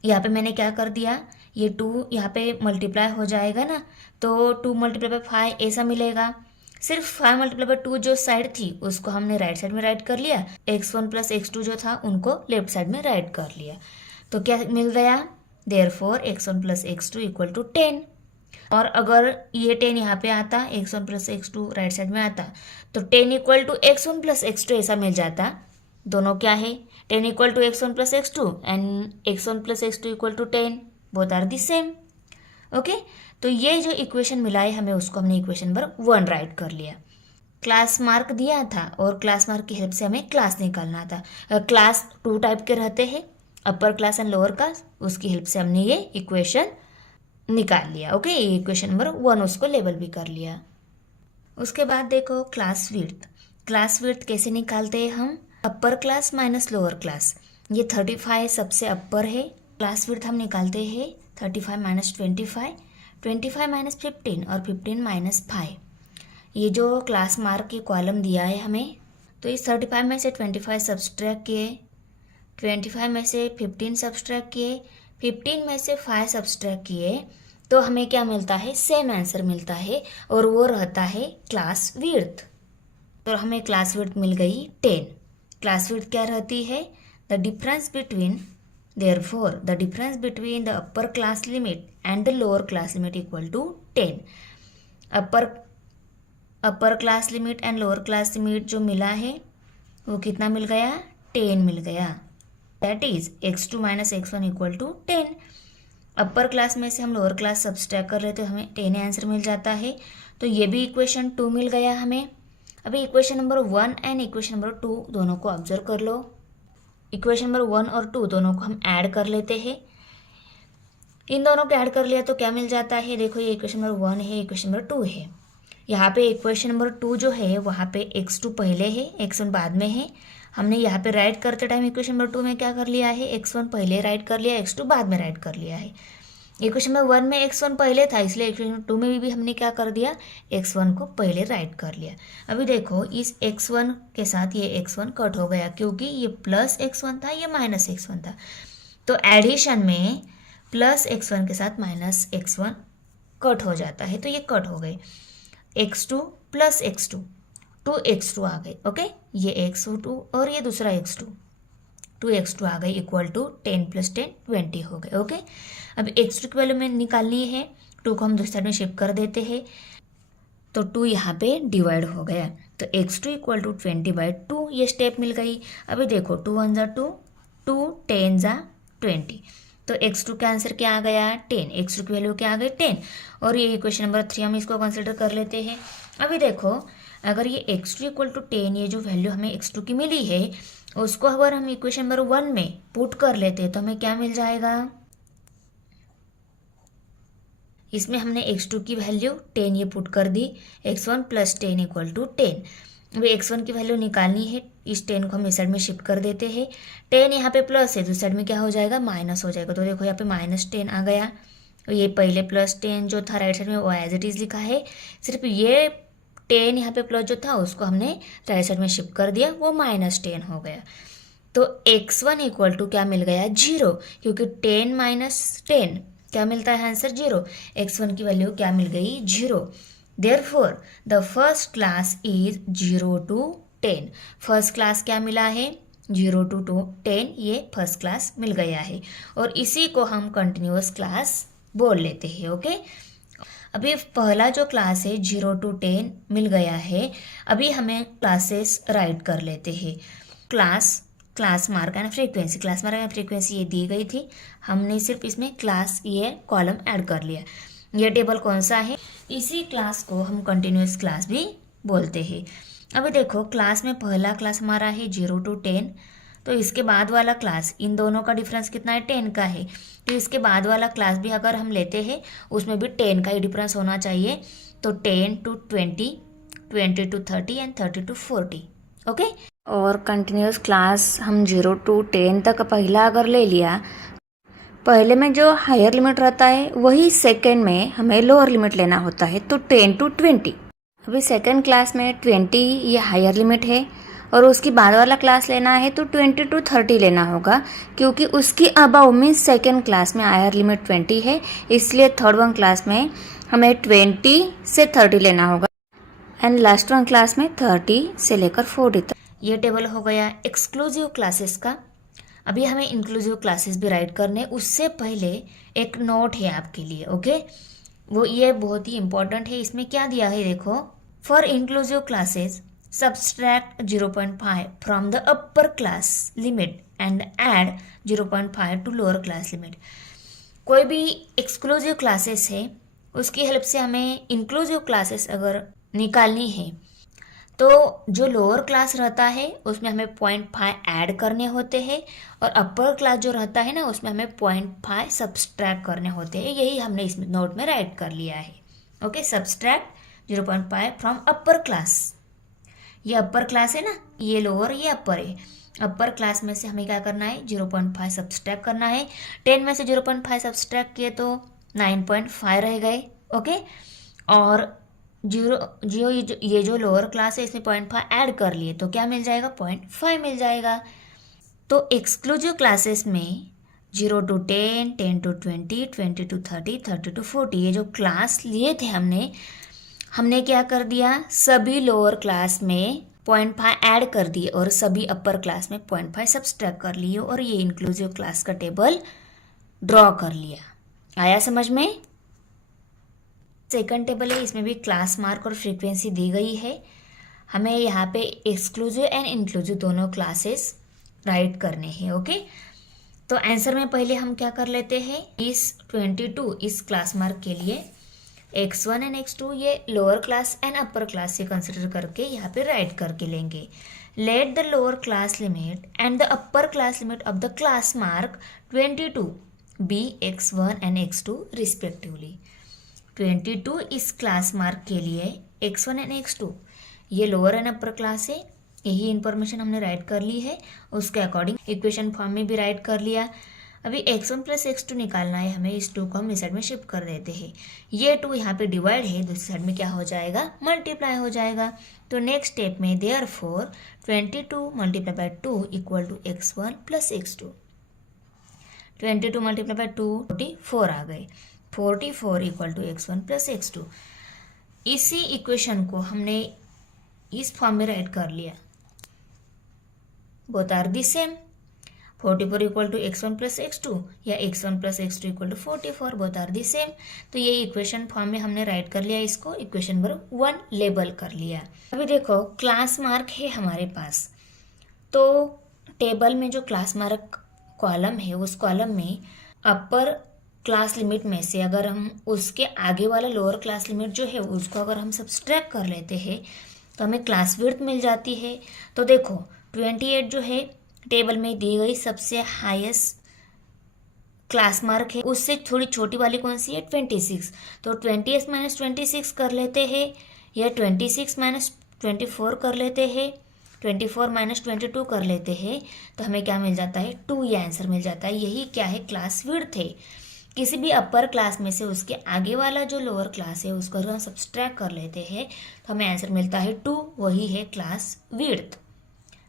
यहाँ पे मैंने क्या कर दिया, ये 2 यहाँ पे मल्टीप्लाई हो जाएगा ना, तो 2 मल्टीप्लाई बाय 5 ऐसा मिलेगा। सिर्फ 5 मल्टीप्लाई बाय 2 जो साइड थी उसको हमने राइट साइड में राइट कर लिया, x1 प्लस x2 जो था उनको लेफ्ट साइड में राइट कर लिया। तो क्या मिल गया, therefore x1 plus x2 equal to 10। और अगर ये 10 यहाँ पे आता, x1 plus x2 right side में आता, तो 10 equal to x1 plus x2 ऐसा मिल जाता। दोनों क्या है, 10 equal to x1 plus x2 and x1 plus x2 equal to 10, both are the same. Okay, तो ये जो इक्वेशन मिला है हमें, उसको हमने इक्वेशन नंबर 1 राइट कर लिया। क्लास मार्क दिया था और क्लास मार्क की हेल्प से हमें क्लास निकालना था। क्लास 2 टाइप के रहते हैं, अपर क्लास एंड लोअर क्लास, उसकी हेल्प से हमने ये इक्वेशन निकाल लिया। ओके, ये इक्वेशन नंबर 1 उसको लेबल भी कर लिया। उसके बाद देखो क्लास विड्थ। क्लास विड्थ कैसे निकालते हैं हम, upper class minus lower class. ये 35 सबसे अपर है, क्लास विड्थ हम निकालते हैं 35 माइनस 25, 25 माइनस 15 और 15 माइनस 5। ये जो क्लास मार्क की कॉलम दिया है हमें, तो इस 35 में से 25 सब्सट्रैक्ट किए, 25 में से 15 सब्सट्रैक्ट किए, 15 में से 5 सब्सट्रैक्ट किए, तो हमें क्या मिलता है, सेम आंसर मिलता है और वो रहता है क्लास विड्थ। तो हमें क्लास विड्थ मिल गई 10। क्लास विड्थ क्या रहती है, the difference between, therefore the difference between the upper class limit and the lower class limit equal to 10। Upper class limit and lower class limit जो मिला है वो कितना मिल गया, 10 मिल गया। That is x2 minus x1 equal to 10। Upper class में से हम लोअर क्लास सब्सट्रैक्ट कर रहे तो हमें 10 आंसर मिल जाता है। तो ये भी इक्वेशन 2 मिल गया हमें। अभी equation number 1 and equation number 2 दोनों को ऑब्जर्व कर लो। इक्वेशन नंबर 1 और 2 दोनों को हम ऐड कर लेते हैं। इन दोनों को ऐड कर लिया तो क्या मिल जाता है, देखो ये इक्वेशन नंबर 1 है, इक्वेशन नंबर 2 है। यहाँ पे इक्वेशन नंबर 2 जो है वहाँ पे x2 पहले है, x1 बाद में है। हमने यहाँ पे राइट करते टाइम इक्वेशन नंबर 2 में क्या कर लिया है, x1 पहले राइट कर लिया, x2 बाद में राइट कर लिया है। इक्वेशन नंबर 1 में x1 पहले था, इसलिए इक्वेशन नंबर 2 में भी हमने क्या कर दिया, x1 को पहले राइट कर लिया। अभी देखो इस x1 के साथ ये x1 कट हो गया, क्योंकि ये प्लस x1 था, ये माइनस x1 था। तो एडिशन में प्लस x1 के साथ माइनस x1 कट हो जाता है, तो ये कट हो गई। x2 प्लस x2, 2x2 आ गई। ओके, ये x2 और ये दूसरा x2, 2x2 आ गई इक्वल टू 10 प्लस 10 20 हो गए। ओके, अब x2 की वैल्यू में निकालनी है, 2 को हम दूसरी साइड में शिफ्ट कर देते हैं, तो 2 यहाँ पे डिवाइड हो गया, तो x2 इक्वल टू 20/2 ये स्टेप मिल गई। अभी देखो 2 1 जा 2, 2 10 जा 20, तो x2 का आंसर क्या आ गया, 10। x2 की वैल्यू क्या आ गई, 10। और ये इक्वेशन नंबर 3 हम इसको कंसिडर कर लेते हैं। अभी देखो अगर ये x2 इक्वल टू 10, ये जो वैल्यू हमें x2 की मिली है, उसको अगर हम इक्वेशन नंबर 1 में पुट कर लेते हैं तो हमें क्या मिल जाएगा, इसमें हमने x2 की वैल्यू 10 ये पुट कर दी, x1 प्लस 10 इक्वल टू 10। अभी x1 की वैल्यू निकालनी है, इस 10 को हम इस साइड में शिफ्ट कर देते हैं। 10 यहाँ पे प्लस है, दूसरी साइड में क्या हो जाएगा, माइनस हो जाएगा। तो देखो यहाँ पे माइनस 10 आ गया, और ये पहले प्लस 10 जो था राइट साइड में वो एज इट इज़ लिखा है, सिर्फ ये 10 यहाँ पे प्लस जो था उसको हमने राइट साइड में शिफ्ट कर दिया, वो माइनस 10 हो गया। तो x1 इक्वल टू क्या मिल गया, 0, क्योंकि 10 माइनस 10 क्या मिलता है आंसर, 0। x1 की वैल्यू क्या मिल गई, 0। Therefore the first class is 0 to 10। First class क्या मिला है, 0 to 10, ये फर्स्ट क्लास मिल गया है, और इसी को हम कंटिन्यूअस क्लास बोल लेते हैं। ओके, अभी पहला जो क्लास है 0 to 10 मिल गया है। अभी हमें क्लासेस राइट कर लेते हैं। Class mark and frequency, class mark and frequency ये दी गई थी, हमने सिर्फ इसमें क्लास ये कॉलम ऐड कर लिया। ये टेबल कौन सा है, इसी क्लास को हम कंटिन्यूअस क्लास भी बोलते हैं। अभी देखो क्लास में पहला क्लास हमारा है 0 to 10, तो इसके बाद वाला क्लास, इन दोनों का डिफरेंस कितना है, 10 का है। तो इसके बाद वाला क्लास भी अगर हम लेते हैं उसमें भी 10 का ही डिफरेंस होना चाहिए। तो 10 to 20, 20 to 30 and 30 to 40। Okay, और कंटिन्यूअस क्लास हम 0 to 10 तक पहला अगर ले लिया, पहले में जो हायर लिमिट रहता है वही सेकंड में हमें लोअर लिमिट लेना होता है, तो 10 to 20। अभी सेकंड क्लास में 20 ये हायर लिमिट है, और उसकी बाद वाला क्लास लेना है तो 20 to 30 लेना होगा, क्योंकि उसकी अबाउ मीन्स सेकंड क्लास में हायर लिमिट 20 है, इसलिए थर्ड वन क्लास में हमें 20 से 30 लेना होगा, एंड लास्ट वन क्लास में 30 से लेकर 40 तक। ये टेबल हो गया एक्सक्लूसिव क्लासेस का। अभी हमें इंक्लूसिव क्लासेस भी राइट करने, उससे पहले एक नोट है आपके लिए, ओके। वो ये बहुत ही इंपॉर्टेंट है। इसमें क्या दिया है देखो, for inclusive classes subtract 0.5 from the upper class limit and add 0.5 to lower class limit. कोई भी एक्सक्लूसिव क्लासेस है उसकी हेल्प से हमें इंक्लूसिव क्लासेस अगर निकालनी है तो जो लोअर क्लास रहता है उसमें हमें 0.5 ऐड करने होते हैं और अपर क्लास जो रहता है ना उसमें हमें 0.5 सब्सट्रैक्ट करने होते हैं। यही हमने इस नोट में राइट कर लिया है, okay. Subtract 0.5 from upper class, ये अपर क्लास है ना, ये लोअर ये अपर है। अपर क्लास में से हमें क्या करना है, 0.5 सब्सट्रैक्ट करना है। 10 में से 0.5 सब्सट्रैक्ट किए तो 9.5 रह गए, ओके। और ये जो लोअर क्लास है इसमें 0.5 ऐड कर लिए तो क्या मिल जाएगा, 0.5 मिल जाएगा। तो एक्सक्लूसिव क्लासेस में 0 to 10, 10 to 20, 20 to 30, 30 to 40 ये जो क्लास लिए थे हमने क्या कर दिया, सभी लोअर क्लास में 0.5 ऐड कर दिए और सभी अपर क्लास में 0.5 सब्सट्रैक्ट कर लिए और ये इंक्लूसिव क्लास का टेबल ड्रॉ कर लिया। आया समझ में? सेकंड टेबल है, इसमें भी क्लास मार्क और फ्रीक्वेंसी दी गई है। हमें यहाँ पे एक्सक्लूसिव एंड इंक्लूसिव दोनों क्लासेस राइट करने हैं, ओके। तो आंसर में पहले हम क्या कर लेते हैं, इस 22 इस क्लास मार्क के लिए x1 एंड x2 ये lower class and upper class से कंसिडर करके यहाँ पे राइट करके लेंगे। Let the lower class limit and the upper class limit of the class mark 22 be x1 and x2 respectively. 22 इस क्लास मार्क के लिए x1 एंड x2 ये लोअर एंड अपर क्लास है, यही इंफॉर्मेशन हमने राइट कर ली है। उसके अकॉर्डिंग इक्वेशन फॉर्म में भी राइट कर लिया। अभी x1 प्लस x2 निकालना है हमें, इस 2 को हम इस साइड में शिफ्ट कर देते हैं। ये 2 यहाँ पे डिवाइड है, दूसरी साइड में क्या हो जाएगा, मल्टीप्लाई हो जाएगा। तो नेक्स्ट स्टेप में therefore 22 multiply by 2 equal to x1 plus x2। 22 multiply by 2 44 आ गए, 44 equal to x1 plus x2। इसी इक्वेशन को हमने इस फॉर्म में राइट कर लिया, both are the same. 44 equal to x1 plus x2 या x1 plus x2 equal to 44, both are the same. तो ये इक्वेशन फॉर्म में हमने राइट कर लिया, इसको इक्वेशन नंबर 1 लेबल कर लिया। अभी देखो क्लास मार्क है हमारे पास, तो टेबल में जो क्लास मार्क कॉलम है उस कॉलम में अपर क्लास लिमिट में से अगर हम उसके आगे वाला लोअर क्लास लिमिट जो है उसको अगर हम सब्सट्रैक्ट कर लेते हैं तो हमें क्लास विड्थ मिल जाती है। तो देखो 28 जो है टेबल में दी गई सबसे हाईएस्ट क्लास मार्क है, उससे थोड़ी छोटी वाली कौन सी है, 26। तो 28 माइनस 26 कर लेते हैं या 26 माइनस 24 कर लेते हैं, 24 माइनस 22 कर लेते हैं तो हमें क्या मिल जाता है, 2 ये आंसर मिल जाता है। यही क्या है, क्लास विड्थ है। किसी भी अपर क्लास में से उसके आगे वाला जो लोअर क्लास है उसको अगर हम सब्सट्रैक्ट कर लेते हैं तो हमें आंसर मिलता है 2, वही है class width.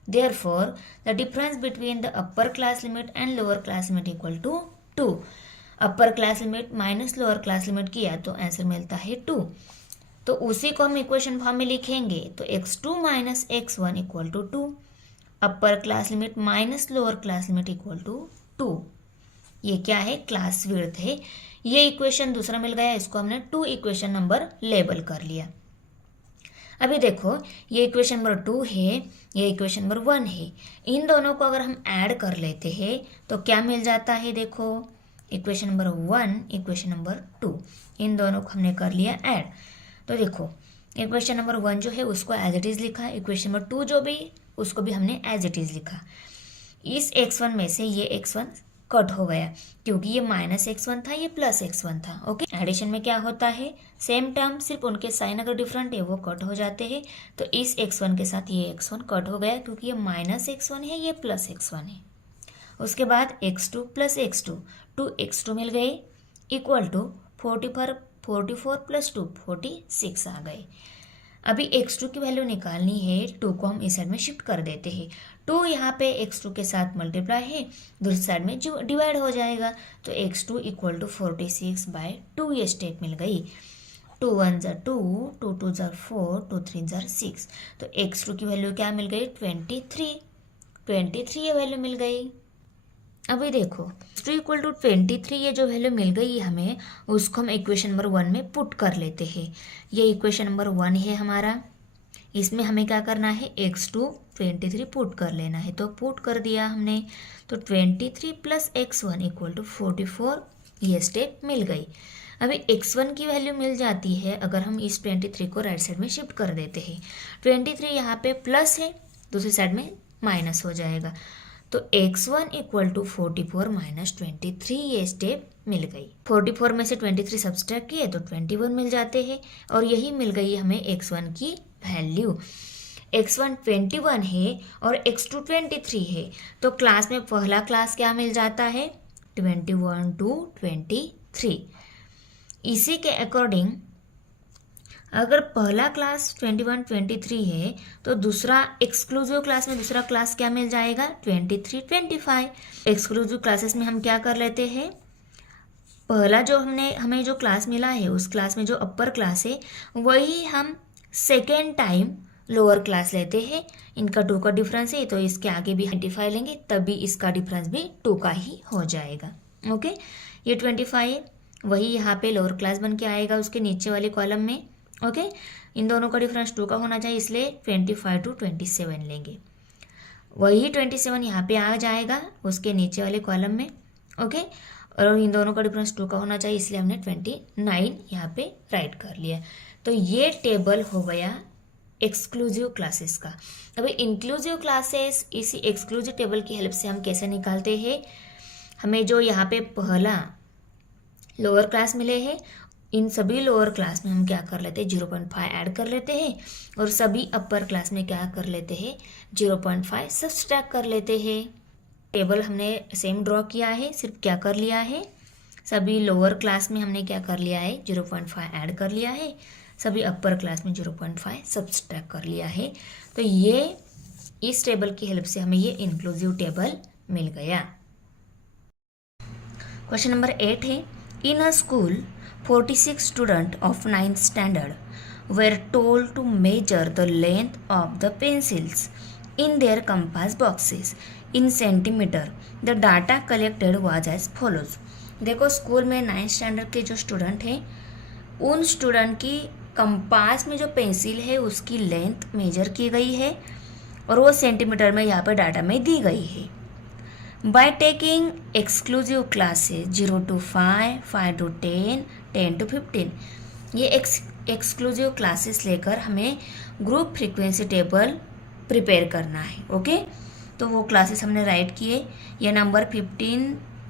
Therefore, the difference between the upper class limit and lower class limit equal to 2. Upper class limit minus lower class limit किया तो आंसर मिलता है 2। तो उसी को हम इक्वेशन फॉर्म में लिखेंगे तो x2 minus x1 equal to 2, upper class limit minus lower class limit equal to 2। ये क्या है, क्लास विड्थ है। ये इक्वेशन दूसरा मिल गया, इसको हमने 2 इक्वेशन नंबर लेबल कर लिया। अभी देखो ये इक्वेशन नंबर 2 है, ये इक्वेशन नंबर 1 है। इन दोनों को अगर हम ऐड कर लेते हैं तो क्या मिल जाता है, देखो इक्वेशन नंबर 1 इक्वेशन नंबर 2, इन दोनों को हमने कर लिया ऐड। तो देखो इक्वेशन नंबर 1 जो है उसको एज इट इज़ लिखा, इक्वेशन नंबर 2 जो भी उसको भी हमने एज इट इज़ लिखा। इस x1 में से ये x1 कट हो गया क्योंकि ये माइनस x1 था, ये प्लस x1 था, ओके। एडिशन में क्या होता है, सेम टर्म सिर्फ उनके साइन अगर डिफरेंट है वो कट हो जाते हैं। तो इस x1 के साथ ये x1 कट हो गया क्योंकि ये माइनस x1 है, ये प्लस x1 है। उसके बाद x2 प्लस x2 2x2 मिल गए इक्वल टू 44 प्लस 2 46 आ गए। अभी x2 की वैल्यू निकालनी है, 2 को हम इस साइड में शिफ्ट कर देते हैं। 2 यहाँ पे x2 के साथ मल्टीप्लाई है, दूसरी साइड में जो डिवाइड हो जाएगा तो x2 इक्वल टू 46 बाय 2 ये स्टेप मिल गई। 2 1 ज़ा 2, 2 2 ज़ा 4, 2 3 ज़ा 6। तो x2 की वैल्यू क्या मिल गई, 23 ये वैल्यू मिल गई। अभी देखो x2 इक्वल टू 23 ये जो वैल्यू मिल गई हमें, उसको हम इक्वेशन नंबर 1 में पुट कर लेते हैं। ये इक्वेशन नंबर 1 है हमारा, इसमें हमें क्या करना है, x2 23 पुट कर लेना है। तो पुट कर दिया हमने, तो 23 प्लस x1 इक्वल टू 44, ये स्टेप मिल गई। अभी x1 की वैल्यू मिल जाती है अगर हम इस 23 को राइट साइड में शिफ्ट कर देते हैं। 23 यहाँ पे प्लस है, दूसरी साइड में माइनस हो जाएगा। तो x1 इक्वल टू 44 माइनस 23, ये स्टेप मिल गई। 44 में से 23 सब्सट्रैक्ट किए तो 21 मिल जाते हैं, और यही मिल गई हमें x1 की वैल्यू। x1 21 है और x2 23 है, तो क्लास में पहला क्लास क्या मिल जाता है, 21 to 23। इसी के अकॉर्डिंग अगर पहला क्लास 21 23 है तो दूसरा एक्सक्लूसिव क्लास में दूसरा क्लास क्या मिल जाएगा, 23 25। एक्सक्लूसिव क्लासेस में हम क्या कर लेते हैं, पहला जो हमें जो क्लास मिला है उस क्लास में जो अपर क्लास है वही हम सेकेंड टाइम लोअर क्लास लेते हैं। इनका 2 का डिफरेंस है तो इसके आगे भी 25 लेंगे, तभी इसका डिफरेंस भी 2 का ही हो जाएगा। ओके, ये 25 है, वही यहाँ पे लोअर क्लास बन के आएगा उसके नीचे वाले कॉलम में। ओके, इन दोनों का डिफरेंस 2 का होना चाहिए, इसलिए 25 to 27 लेंगे। वही 27 यहाँ पे आ जाएगा उसके नीचे वाले कॉलम में। ओके, और इन दोनों का डिफरेंस 2 का होना चाहिए, इसलिए हमने 29 यहाँ पे राइट कर लिया। तो ये टेबल हो गया एक्सक्लूसिव क्लासेस का। अभी इंक्लूसिव क्लासेस इसी एक्सक्लूसिव टेबल की हेल्प से हम कैसे निकालते हैं, हमें जो यहाँ पे पहला लोअर क्लास मिले हैं, इन सभी लोअर क्लास में हम क्या कर लेते हैं, 0.5 ऐड कर लेते हैं, और सभी अपर क्लास में क्या कर लेते हैं, 0.5 सब्सट्रैक्ट कर लेते हैं। टेबल हमने सेम ड्रॉ किया है, सिर्फ क्या कर लिया है, सभी लोअर क्लास में हमने क्या कर लिया है, 0.5 ऐड कर लिया है, सभी अपर क्लास में 0.5 सब्सट्रैक्ट कर लिया है। तो ये इस टेबल की हेल्प से हमें ये इंक्लूसिव टेबल मिल गया। क्वेश्चन नंबर 8 है, in a school 46 students of 9th standard were told to measure the length of the pencils in their compass boxes in centimeter. The data collected was as follows. देखो school में 9th standard के जो student हैं उन student की compass में जो pencil है उसकी लेंथ मेजर की गई है और वो सेंटीमीटर में यहाँ पे डाटा में दी गई है। By taking exclusive classes 0 to 5, 5 to 10, 10 to 15, ये एक्सक्लूसिव क्लासेस लेकर हमें ग्रुप फ्रीक्वेंसी टेबल प्रिपेयर करना है। ओके, तो वो क्लासेस हमने राइट किए, ये नंबर 15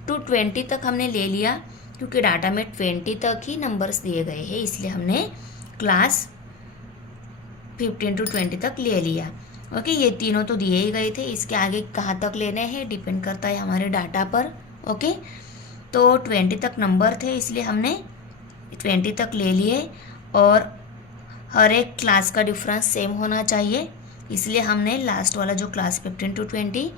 to 20 तक हमने ले लिया क्योंकि डाटा में 20 तक ही नंबर्स दिए गए हैं, इसलिए हमने क्लास 15 to 20 तक ले लिया। ओके, ये तीनों तो दिए ही गए थे, इसके आगे कहाँ तक लेने हैं डिपेंड करता है हमारे डाटा पर। ओके, तो 20 तक नंबर थे इसलिए हमने 20 तक ले लिए, और हर एक क्लास का डिफरेंस सेम होना चाहिए, इसलिए हमने लास्ट वाला जो क्लास 15 to 20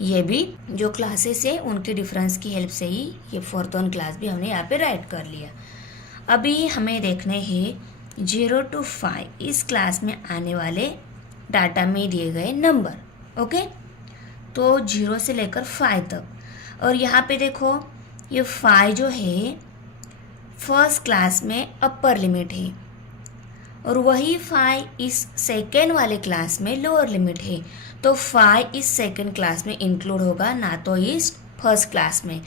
ये भी जो क्लासेस है उनके डिफरेंस की हेल्प से ही ये 4th वन क्लास भी हमने यहाँ पे राइट कर लिया। अभी हमें देखने हैं 0 to 5 इस क्लास में आने वाले डाटा में दिए गए नंबर। ओके, तो 0 से लेकर 5 तक, और यहाँ पे देखो ये 5 जो है फर्स्ट क्लास में अपर लिमिट है और वही 5 इस सेकेंड वाले क्लास में लोअर लिमिट है, तो 5 इस सेकेंड क्लास में इंक्लूड होगा, ना तो इस फर्स्ट क्लास में।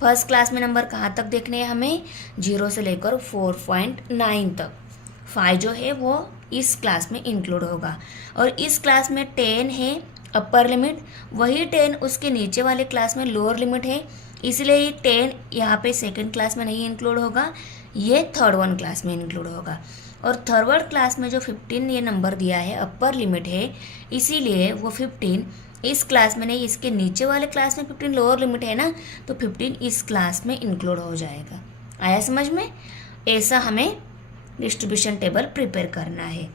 फर्स्ट क्लास में नंबर कहाँ तक देखने हैं हमें, 0 से लेकर 4.9 तक। 5 जो है वो इस क्लास में इंक्लूड होगा, और इस क्लास में 10 है अपर लिमिट, वही 10 उसके नीचे वाले क्लास में लोअर लिमिट है, इसलिए ये 10 यहाँ पे सेकंड क्लास में नहीं इंक्लूड होगा, ये 3rd वन क्लास में इंक्लूड होगा। और 3rd क्लास में जो 15 ये नंबर दिया है अपर लिमिट है, इसीलिए वो 15 इस क्लास में नहीं, इसके नीचे वाले क्लास में 15 लोअर लिमिट है ना, तो 15 इस क्लास में इंक्लूड हो जाएगा। आया समझ में? ऐसा हमें डिस्ट्रीब्यूशन टेबल प्रिपेयर करना है।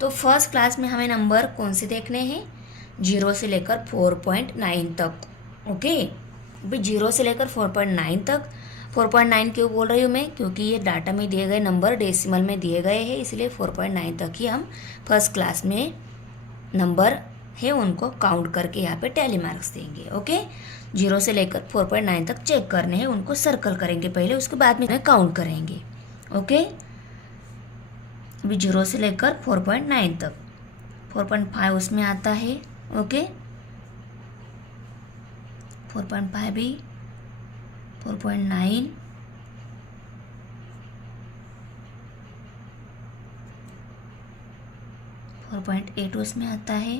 तो फर्स्ट क्लास में हमें नंबर कौन से देखने हैं, 0 से लेकर 4.9 तक। ओके, अभी 0 से लेकर 4.9 तक। 4.9 क्यों बोल रही हूँ मैं, क्योंकि ये डाटा में दिए गए नंबर डेसिमल में दिए गए हैं, इसलिए 4.9 तक ही हम फर्स्ट क्लास में नंबर है उनको काउंट करके यहाँ पे टैली मार्क्स देंगे। ओके, 0 से लेकर 4.9 तक चेक करने हैं, उनको सर्कल करेंगे पहले, उसके बाद में काउंट करेंगे। ओके, अभी 0 से लेकर 4.9 तक, 4.5 उसमें आता है। ओके, 4.5 भी, 4.9, 4.8 उसमें आता है।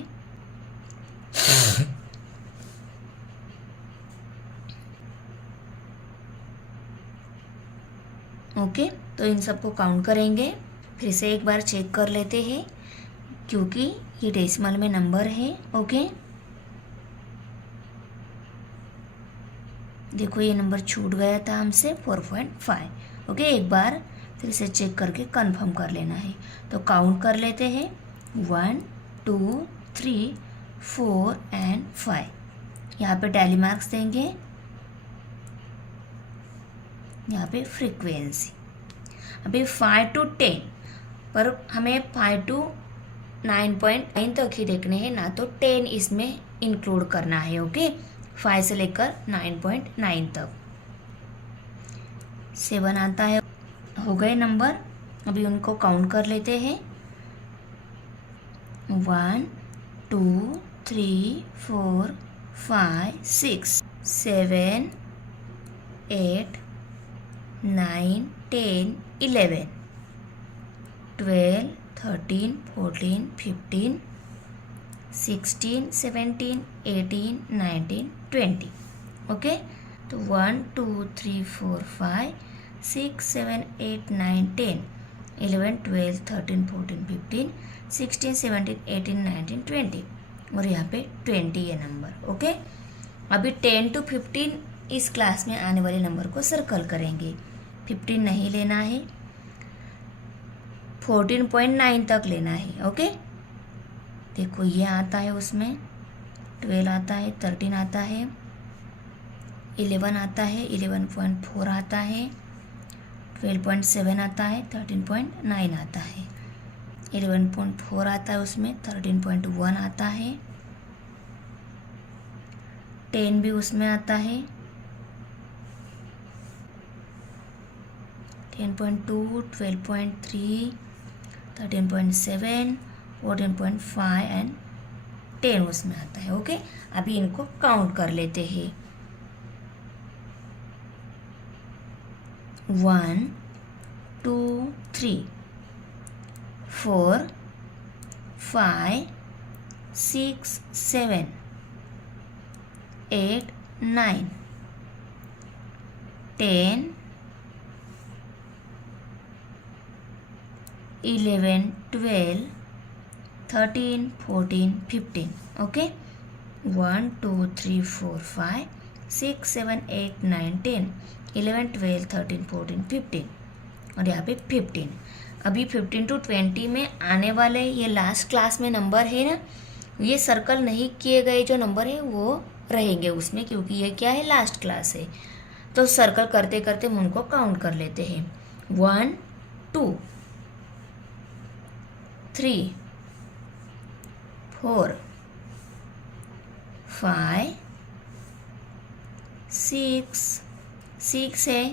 ओके, तो इन सबको काउंट करेंगे, फिर से एक बार चेक कर लेते हैं क्योंकि ये डेसिमल में नंबर है। ओके, देखो ये नंबर छूट गया था हमसे 4.5। ओके, एक बार फिर से चेक करके कंफर्म कर लेना है। तो काउंट कर लेते हैं 1 2 3 4 एंड 5। यहाँ पे टैली मार्क्स देंगे, यहाँ पे फ्रीक्वेंसी। अभी 5 to 10, पर हमें 5 to 9.9 तक ही देखने हैं, ना तो 10 इसमें इंक्लूड करना है। ओके, 5 से लेकर 9.9 तक। 7 आता है, हो गए नंबर। अभी उनको काउंट कर लेते हैं 1 2 3 4 5 6 7 8 9 10 11 12 13 14 15 16 17 18 19 20। ओके, तो 1 2 3 4 5 6 7 8 9 10 11 12 13 14 15 16 17 18 19 20, और यहाँ पे 20 ये नंबर। ओके, अभी 10 to 15 इस क्लास में आने वाले नंबर को सर्कल करेंगे। 15 नहीं लेना है, 14.9 तक लेना है। ओके, देखो ये आता है, उसमें 12 आता है, 13 आता है, 11 आता है, 11.4 आता है, 12.7 आता है, 13.9 आता है, 11.4 आता है, उसमें 13.1 आता है, 10 भी उसमें आता है, 10.2 12.3 13.7 14.5 एंड 10 उसमें आता है। ओके, अभी इनको काउंट कर लेते हैं 1 2 3 4 5 6 7 8 9 10 11 12 13 14 15। ओके, 1 2 3 4 5 6 7 8 9 10 11 12 13 14 15, और यहाँ पे 15। अभी 15 to 20 में आने वाले ये लास्ट क्लास में नंबर है ना, ये सर्कल नहीं किए गए जो नंबर है वो रहेंगे उसमें, क्योंकि ये क्या है, लास्ट क्लास है। तो सर्कल करते करते हम उनको काउंट कर लेते हैं 1 2 3 4 5 6 है,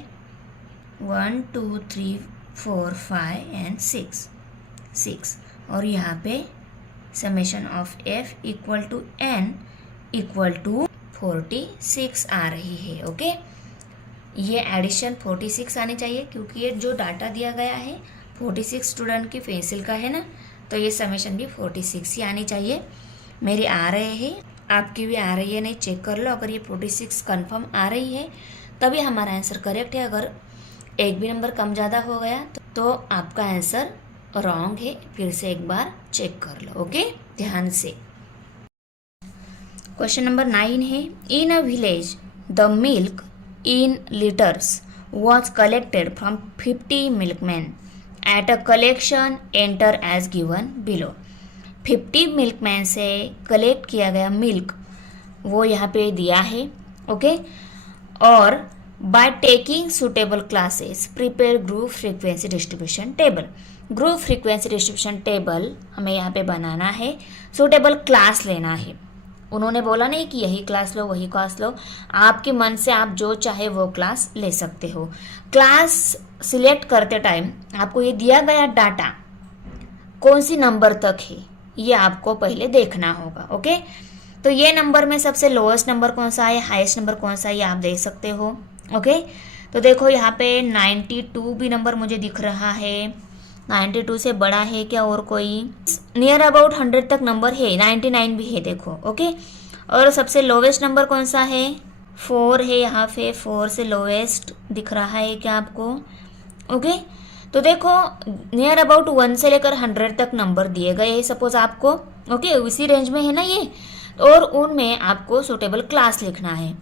1 2 3 4 5 एंड 6, और यहाँ पे summation of f equal to n equal to 46 आ रही है। ओके, ये एडिशन 46 आनी चाहिए, क्योंकि ये जो डाटा दिया गया है 46 स्टूडेंट की पेंसिल का है ना, तो ये समेशन भी 46 ही आनी चाहिए। मेरी आ रहे हैं, आपकी भी आ रही है, नहीं चेक कर लो। अगर ये 46 कंफर्म आ रही है तभी हमारा आंसर करेक्ट है। अगर एक भी नंबर कम ज़्यादा हो गया तो आपका आंसर रॉन्ग है। फिर से एक बार चेक कर लो। ओके, ध्यान से। क्वेश्चन नंबर 9 है, in a village the milk in litres was collected from 50 milkmen at a collection enter as given below। 50 milkman से कलेक्ट किया गया मिल्क वो यहाँ पे दिया है। ओके, और by taking suitable classes prepare group frequency distribution table. Group frequency distribution table हमें यहाँ पे बनाना है, सुटेबल क्लास लेना है। उन्होंने बोला नहीं कि यही क्लास लो वही क्लास लो, आपके मन से आप जो चाहे वो क्लास ले सकते हो। क्लास सिलेक्ट करते टाइम आपको ये दिया गया डाटा कौन सी नंबर तक है ये आपको पहले देखना होगा। ओके, तो ये नंबर में सबसे लोएस्ट नंबर कौन सा है, हाईएस्ट नंबर कौन सा है, ये आप देख सकते हो। ओके, तो देखो यहाँ पे 92 भी नंबर मुझे दिख रहा है। 92 से बड़ा है क्या और कोई? नियर अबाउट 100 तक नंबर है, 99 भी है देखो। ओके, और सबसे लोवेस्ट नंबर कौन सा है? 4 है यहाँ पे, 4 से लोवेस्ट दिख रहा है क्या आपको? ओके, तो देखो नियर अबाउट 1 से लेकर 100 तक नंबर दिए गए हैं सपोज आपको। ओके, उसी रेंज में है ना ये, और उनमें आपको सुटेबल क्लास लिखना है।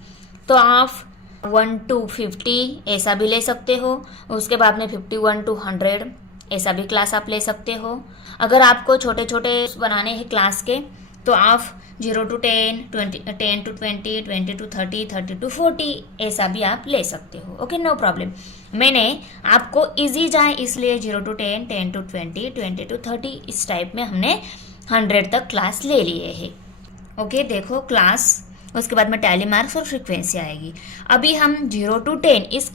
तो आप 1 to 50 ऐसा भी ले सकते हो, उसके बाद में 51 to 100 ऐसा भी क्लास आप ले सकते हो। अगर आपको छोटे छोटे बनाने हैं क्लास के तो आप 0 to 10, 10 to 20, 20 to 30, 30 to 40 ऐसा भी आप ले सकते हो। Okay, no problem. मैंने आपको इजी जाए इसलिए 0 to 10, 10 to 20, 20 to 30 इस टाइप में हमने 100 तक क्लास ले लिए हैं। ओके, देखो क्लास, उसके बाद में टैली मार्क्स और फ्रीक्वेंसी आएगी। अभी हम 0 to 10 इस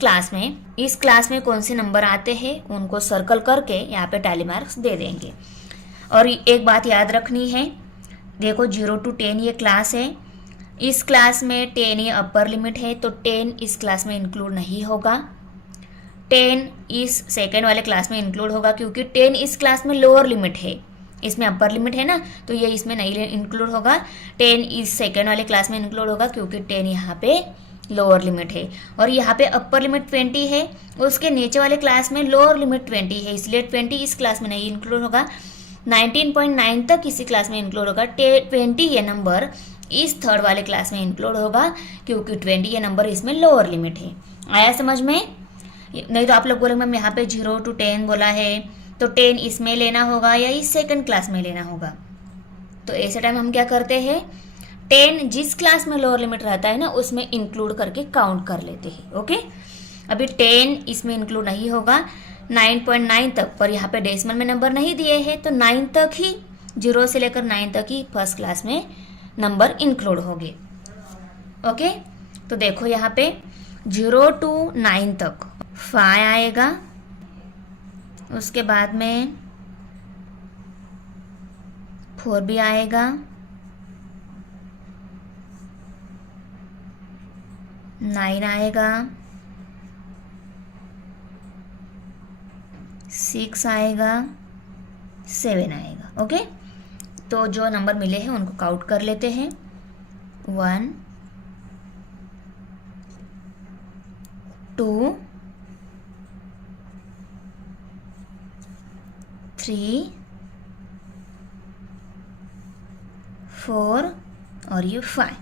क्लास में कौन से नंबर आते हैं उनको सर्कल करके यहाँ पे टैली मार्क्स दे देंगे। और एक बात याद रखनी है, देखो 0 to 10 ये क्लास है, इस क्लास में 10 ये अपर लिमिट है तो 10 इस क्लास में इंक्लूड नहीं होगा। 10 इस सेकेंड वाले क्लास में इंक्लूड होगा क्योंकि 10 इस क्लास में लोअर लिमिट है, इसमें अपर लिमिट है ना, तो ये इसमें नहीं इंक्लूड होगा। 10 इस सेकेंड वाले क्लास में इंक्लूड होगा क्योंकि 10 यहाँ पे लोअर लिमिट है। और यहाँ पे अपर लिमिट 20 है, उसके नीचे वाले क्लास में लोअर लिमिट 20 है, इसलिए 20 इस क्लास में नहीं इंक्लूड होगा। 19.9 तक इसी क्लास में इंक्लूड होगा। 20 ये नंबर इस थर्ड वाले क्लास में इंक्लूड होगा क्योंकि 20 ये नंबर इसमें लोअर लिमिट है। आया समझ में? नहीं तो आप लोग बोलेंगे मैम यहाँ पे 0 to 10 बोला है तो 10 इसमें लेना होगा या इस सेकंड क्लास में लेना होगा। तो ऐसे टाइम हम क्या करते हैं, 10 जिस क्लास में लोअर लिमिट रहता है ना उसमें इंक्लूड करके काउंट कर लेते हैं। ओके, अभी 10 इसमें इंक्लूड नहीं होगा 9.9 तक, पर यहाँ पे डेसिमल में नंबर नहीं दिए हैं तो 9 तक ही, 0 से लेकर 9 तक ही फर्स्ट क्लास में नंबर इंक्लूड होंगे। ओके, तो देखो यहाँ पे 0 to 9 तक 5 आएगा, उसके बाद में 4 भी आएगा, 9 आएगा, 6 आएगा, 7 आएगा। ओके, तो जो नंबर मिले हैं उनको काउंट कर लेते हैं। 1 2 3 4 और ये 5।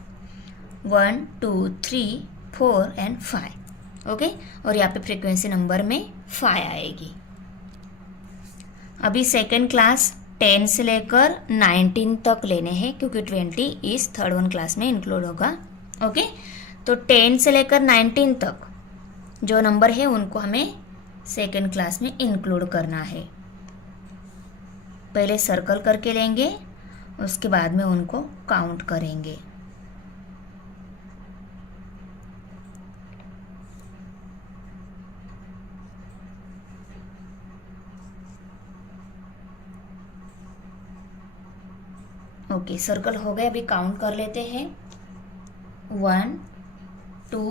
1 2 3 4 एंड 5। ओके, और यहाँ पे फ्रीक्वेंसी नंबर में 5 आएगी। अभी सेकेंड क्लास 10 से लेकर 19 तक लेने हैं क्योंकि 20 इस थर्ड वन क्लास में इंक्लूड होगा। ओके, तो 10 से लेकर 19 तक जो नंबर है उनको हमें सेकेंड क्लास में इंक्लूड करना है। पहले सर्कल करके लेंगे, उसके बाद में उनको काउंट करेंगे। ओके, सर्कल हो गए, अभी काउंट कर लेते हैं। 1 2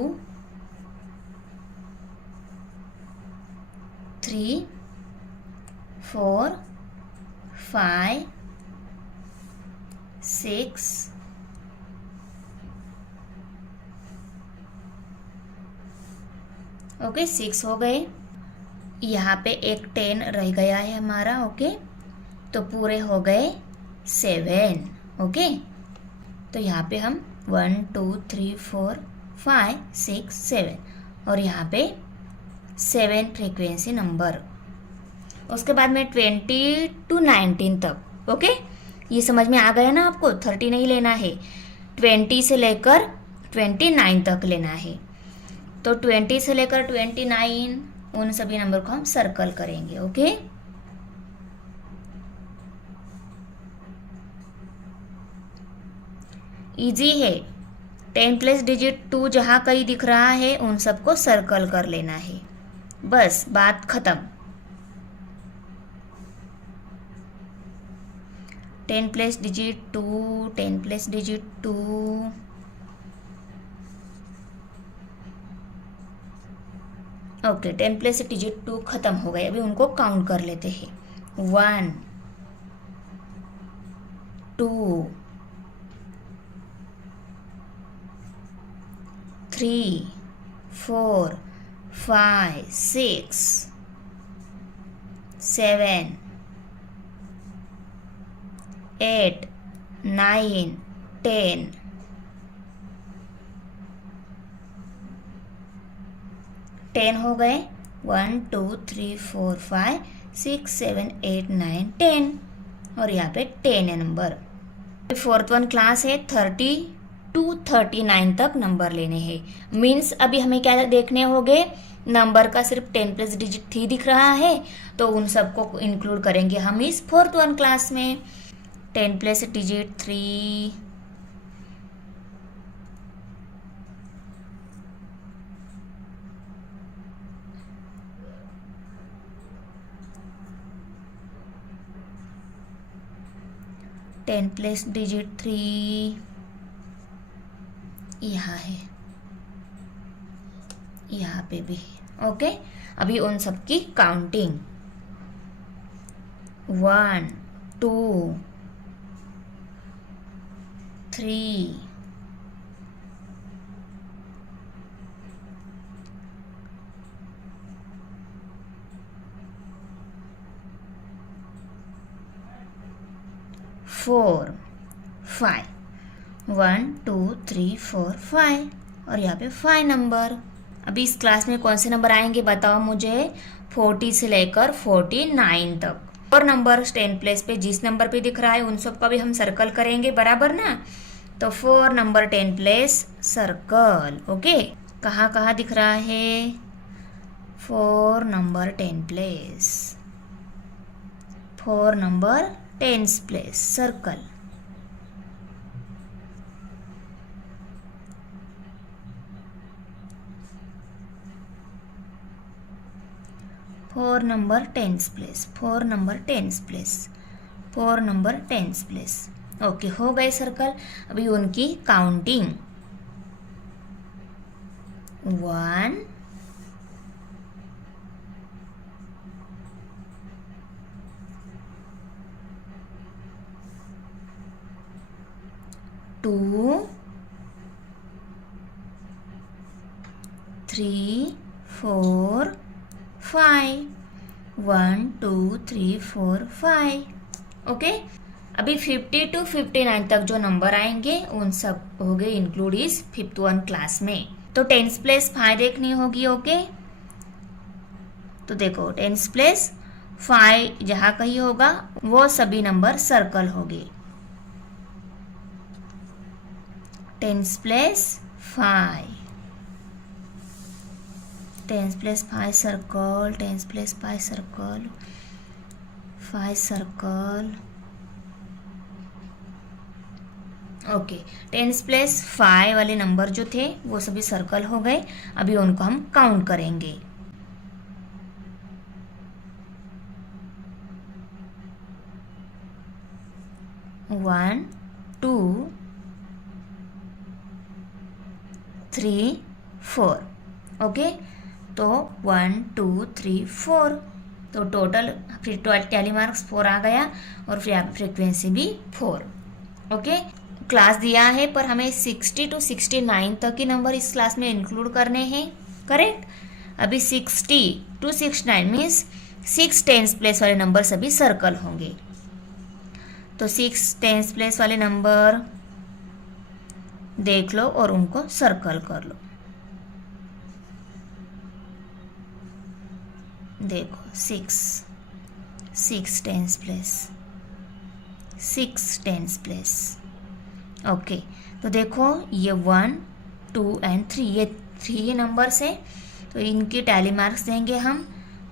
3 4 5 6 ओके, 6 हो गए। यहाँ पे एक 10 रह गया है हमारा। ओके, तो पूरे हो गए 7। ओके, तो यहाँ पे हम 1 2 3 4 5 6 7 और यहाँ पे 7 फ्रीक्वेंसी नंबर। उसके बाद में 20 to 19 तक। ओके, ये समझ में आ गया ना आपको? 30 नहीं लेना है, 20 से लेकर 29 तक लेना है। तो 20 से लेकर 29 उन सभी नंबर को हम सर्कल करेंगे। ओके, इजी है। 10 प्लेस डिजिट 2 जहाँ कहीं दिख रहा है उन सबको सर्कल कर लेना है, बस बात खत्म। 10 place digit 2, 10 place digit 2, okay 10 place digit 2 खत्म हो गए। अभी उनको काउंट कर लेते हैं। 1 2 3 4 5 6 7 8 9 10 10 हो गए। 1 2 3 4 5 6 7 8 9 10 और यहाँ पे 10 है नंबर। फोर्थ वन क्लास है 30 to 39 तक नंबर लेने हैं। मीन्स अभी हमें क्या देखने होंगे, नंबर का सिर्फ 10 प्लस डिजिट 3 दिख रहा है तो उन सबको इंक्लूड करेंगे हम इस फोर्थ वन क्लास में। 10 प्लस डिजिट 3, 10 प्लस डिजिट 3 यहाँ है, यहाँ पे भी है। ओके, अभी उन सब की काउंटिंग 1 2 3 4 5, 1 2 3 4 5 और यहाँ पे 5 नंबर। अभी इस क्लास में कौन से नंबर आएंगे बताओ मुझे, 40 से लेकर 49 तक। और नंबर 10 प्लेस पे जिस नंबर पे दिख रहा है उन सब का भी हम सर्कल करेंगे, बराबर ना। तो 4 नंबर 10 प्लेस सर्कल। ओके, कहाँ कहाँ दिख रहा है, 4 number 10 place, 4 number 10 place circle. Four number 10 place, 4 number 10 place, 4 number 10 place. Okay, हो गए सर्कल। अभी उनकी काउंटिंग 1 2 3 4 5, 1 2 3 4 5। ओके, अभी 50 to 59 तक जो नंबर आएंगे उन सब हो गए इंक्लूड इस फिफ्थ वन क्लास में। तो 10 प्लेस 5 देखनी होगी। ओके, तो देखो 10 प्लेस 5 जहाँ कहीं होगा वो सभी नंबर सर्कल होंगे। 10 place 5, 10 plus 5 circle, 10 plus 5 circle, 5 circle. Okay, 10 plus 5 वाले नंबर जो थे वो सभी सर्कल हो गए। अभी उनको हम काउंट करेंगे। 1 2 3 4। ओके, तो 1 2 3 4, तो टोटल फिर टैली मार्क्स 4 आ गया और फिर यहाँ पे फ्रीक्वेंसी भी 4। ओके, क्लास दिया है पर हमें 60 to 69 तक के नंबर इस क्लास में इंक्लूड करने हैं, करेक्ट। अभी 60 to 69 मीन्स 6 10 प्लेस वाले नंबर सभी सर्कल होंगे। तो 6 10 प्लेस वाले नंबर देख लो और उनको सर्कल कर लो। देखो 6 10 प्लेस, 6 10 प्लेस। ओके, तो देखो ये 1 2 एंड 3, ये 3 नंबर्स है तो इनकी टैली मार्क्स देंगे हम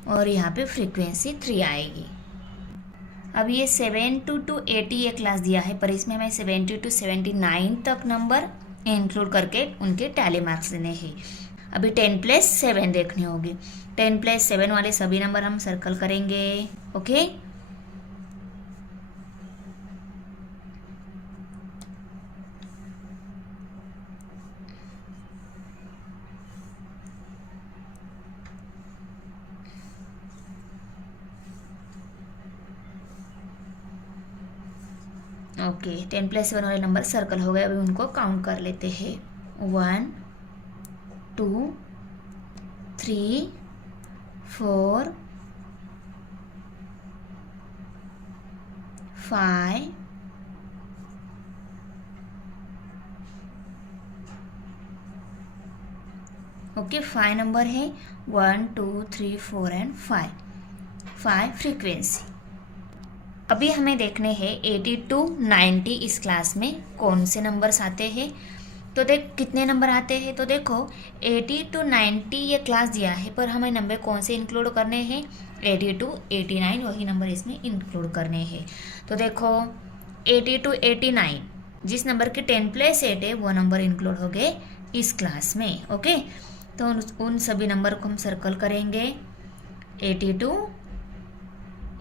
और यहाँ पे फ्रीक्वेंसी 3 आएगी। अब ये 70 to 80 ये क्लास दिया है, पर इसमें हमें 70 to 79 तक नंबर इंक्लूड करके उनके टैली मार्क्स देने हैं। अभी 10+7 देखनी होगी। 10+7 वाले सभी नंबर हम सर्कल करेंगे। ओके, ओके 10+7 वाले नंबर सर्कल हो गए। अभी उनको काउंट कर लेते हैं। 1 2 3 4 5 ओके 5 नंबर है। 1 2 3 4 एंड 5 फ्रीक्वेंसी। अभी हमें देखने हैं 80 to 90 इस क्लास में कौन से नंबर्स आते हैं। तो देख कितने नंबर आते हैं, तो देखो 80 to 90 ये क्लास दिया है, पर हमें नंबर कौन से इंक्लूड करने हैं, 80 to 89 वही नंबर इसमें इंक्लूड करने हैं। तो देखो 80 to 89 जिस नंबर के 10+8 है वो नंबर इंक्लूड हो गए इस क्लास में। ओके, तो उन सभी नंबर को हम सर्कल करेंगे। 80 to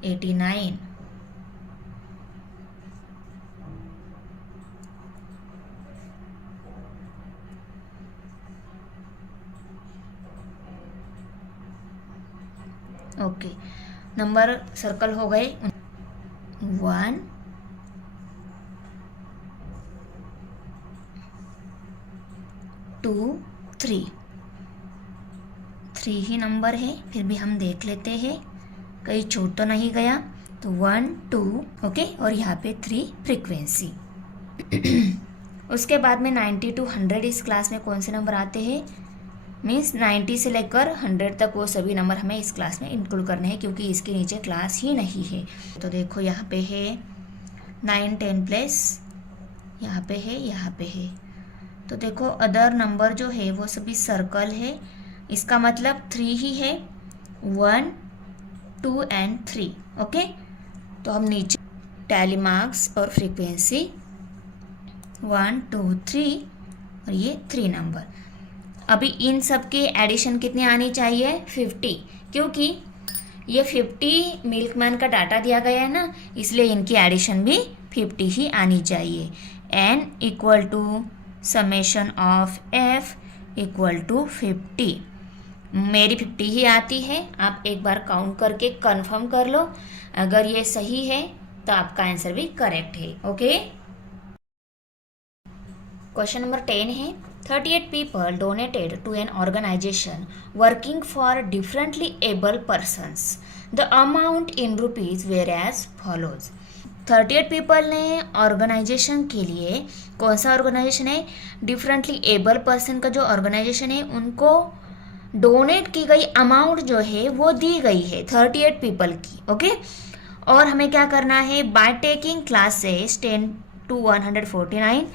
89 ओके नंबर सर्कल हो गए। 1 2 3 ही नंबर है, फिर भी हम देख लेते हैं कहीं छूट तो नहीं गया। तो 1 2 ओके, और यहाँ पे 3 फ्रीक्वेंसी। उसके बाद में 90 to 100 इस क्लास में कौन से नंबर आते हैं, मीन्स 90 से लेकर 100 तक वो सभी नंबर हमें इस क्लास में इंक्लूड करने हैं, क्योंकि इसके नीचे क्लास ही नहीं है। तो देखो यहाँ पे है 9 10+, यहाँ पे है, यहाँ पे है। तो देखो अदर नंबर जो है वो सभी सर्कल है, इसका मतलब 3 ही है। 1 2 एंड 3 ओके। तो हम नीचे टैली मार्क्स और फ्रीक्वेंसी 1 2 3 और ये 3 नंबर। अभी इन सब के एडिशन कितनी आनी चाहिए, 50, क्योंकि ये 50 मिल्कमैन का डाटा दिया गया है ना, इसलिए इनकी एडिशन भी 50 ही आनी चाहिए। n equal to summation of f equal to 50। मेरी 50 ही आती है, आप एक बार काउंट करके कंफर्म कर लो। अगर ये सही है तो आपका आंसर भी करेक्ट है। ओके, क्वेश्चन नंबर 10 है 38 people donated to an organization working for differently able persons. The amount in rupees were as follows. 38 people ने ऑर्गेनाइजेशन के लिए, कौन सा ऑर्गेनाइजेशन है, डिफरेंटली एबल पर्सन का जो ऑर्गेनाइजेशन है उनको डोनेट की गई अमाउंट जो है वो दी गई है 38 पीपल की। ओके, और हमें क्या करना है, by taking classes 10 to 149,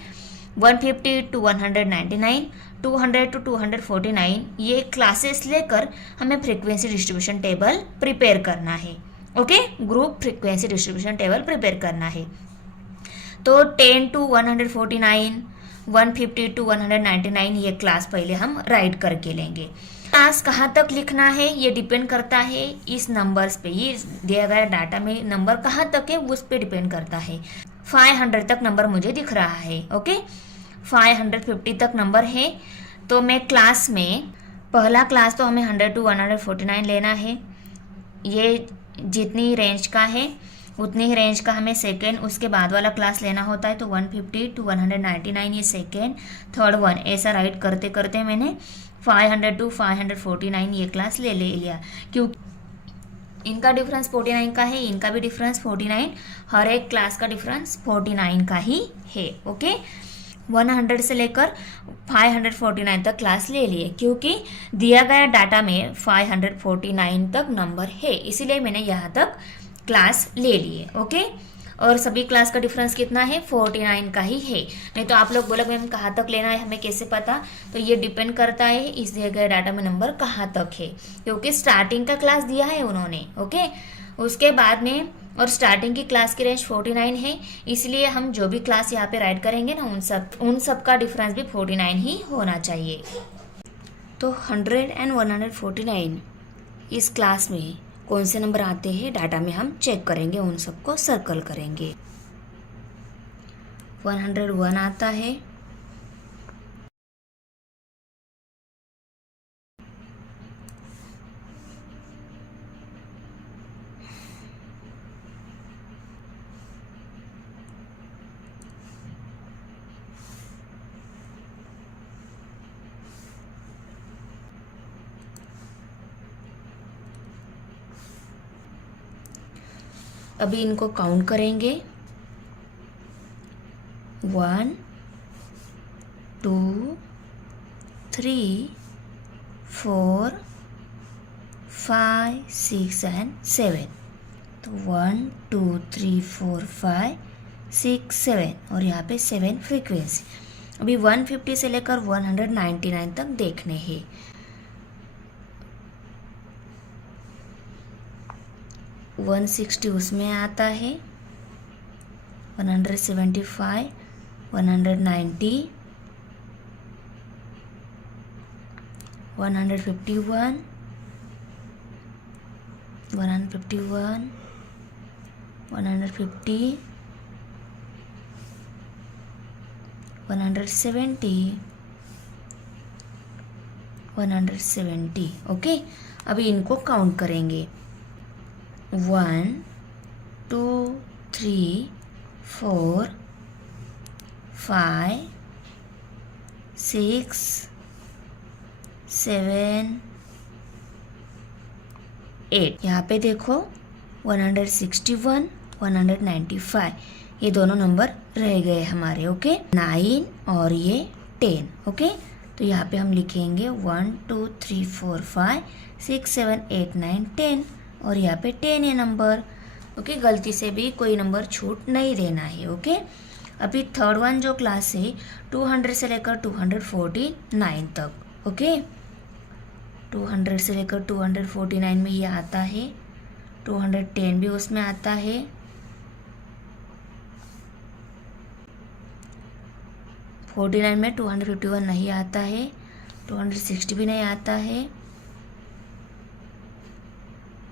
150 to 199, 200 to 249 ये क्लासेस लेकर हमें फ्रीक्वेंसी डिस्ट्रीब्यूशन टेबल प्रिपेयर करना है। Okay, group frequency distribution table prepare करना है। तो 10 to 149, 150 to 199 ये क्लास पहले हम राइट करके लेंगे। क्लास कहाँ तक लिखना है ये डिपेंड करता है इस नंबर्स पे, ये दिया गया डाटा में नंबर कहाँ तक है उस पे डिपेंड करता है। 500 तक नंबर मुझे दिख रहा है। ओके, 550 तक नंबर है, तो मैं क्लास में पहला क्लास तो हमें 100 to 149 लेना है, ये जितनी रेंज का है उतनी ही रेंज का हमें सेकेंड उसके बाद वाला क्लास लेना होता है। तो 150 to 199 ये सेकेंड, थर्ड वन, ऐसा राइट करते करते मैंने 500 to 549 ये क्लास ले लिया, क्योंकि इनका डिफरेंस 49 का है, इनका भी डिफरेंस 49, हर एक क्लास का डिफरेंस 49 का ही है। ओके, 100 से लेकर 549 तक क्लास ले लिए, क्योंकि दिया गया डाटा में 549 तक नंबर है, इसीलिए मैंने यहाँ तक क्लास ले लिए। ओके, और सभी क्लास का डिफरेंस कितना है, 49 का ही है। नहीं तो आप लोग बोलोगे मैम कहाँ तक लेना है, हमें कैसे पता, तो ये डिपेंड करता है इस दिए गए डाटा में नंबर कहाँ तक है, क्योंकि स्टार्टिंग का क्लास दिया है उन्होंने। ओके, उसके बाद में और स्टार्टिंग की क्लास की रेंज 49 है, इसलिए हम जो भी क्लास यहाँ पे राइट करेंगे ना उन सब का डिफरेंस भी 49 ही होना चाहिए। तो 100 एंड 149 इस क्लास में कौन से नंबर आते हैं डाटा में हम चेक करेंगे, उन सबको सर्कल करेंगे। 101 आता है, अभी इनको काउंट करेंगे। 1 2 3 4 5 6 एंड 7। तो 1 2 3 4 5 6 7 और यहाँ पे 7 फ्रीक्वेंसी। अभी 150 से लेकर 199 तक देखने हैं। 160 उसमें आता है, 175 190 151 151 150 170 170। ओके, अभी इनको काउंट करेंगे। 1 2 3 4 5 6 7 8। यहाँ पे देखो 161 195 ये दोनों नंबर रह गए हमारे। ओके, 9 और ये 10। ओके, तो यहाँ पे हम लिखेंगे 1 2 3 4 5 6 7 8 9 10 और यहाँ पे 10 है नंबर। ओके, गलती से भी कोई नंबर छूट नहीं देना है। ओके, अभी थर्ड वन जो क्लास है 200 से लेकर 249 तक। ओके, 200 से लेकर 249 में ये आता है, 210 भी उसमें आता है, 49 में 251 नहीं आता है, 260 भी नहीं आता है,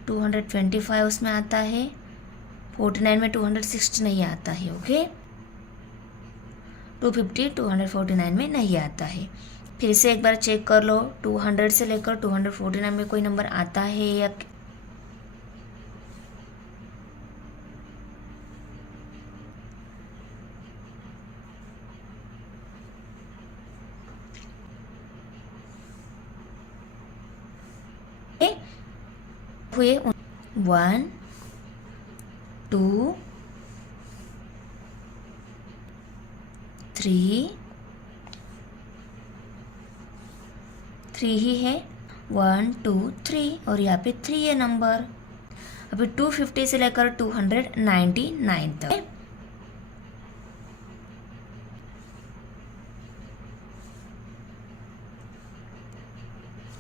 225 उसमें आता है, 49 में 260 नहीं आता है। ओके, 250 249 में नहीं आता है। फिर से एक बार चेक कर लो, 200 से लेकर 249 में कोई नंबर आता है या हुए 1 2 3 ही है, 1 2 3 और यहाँ पे 3 है नंबर। अभी 250 से लेकर 299 तक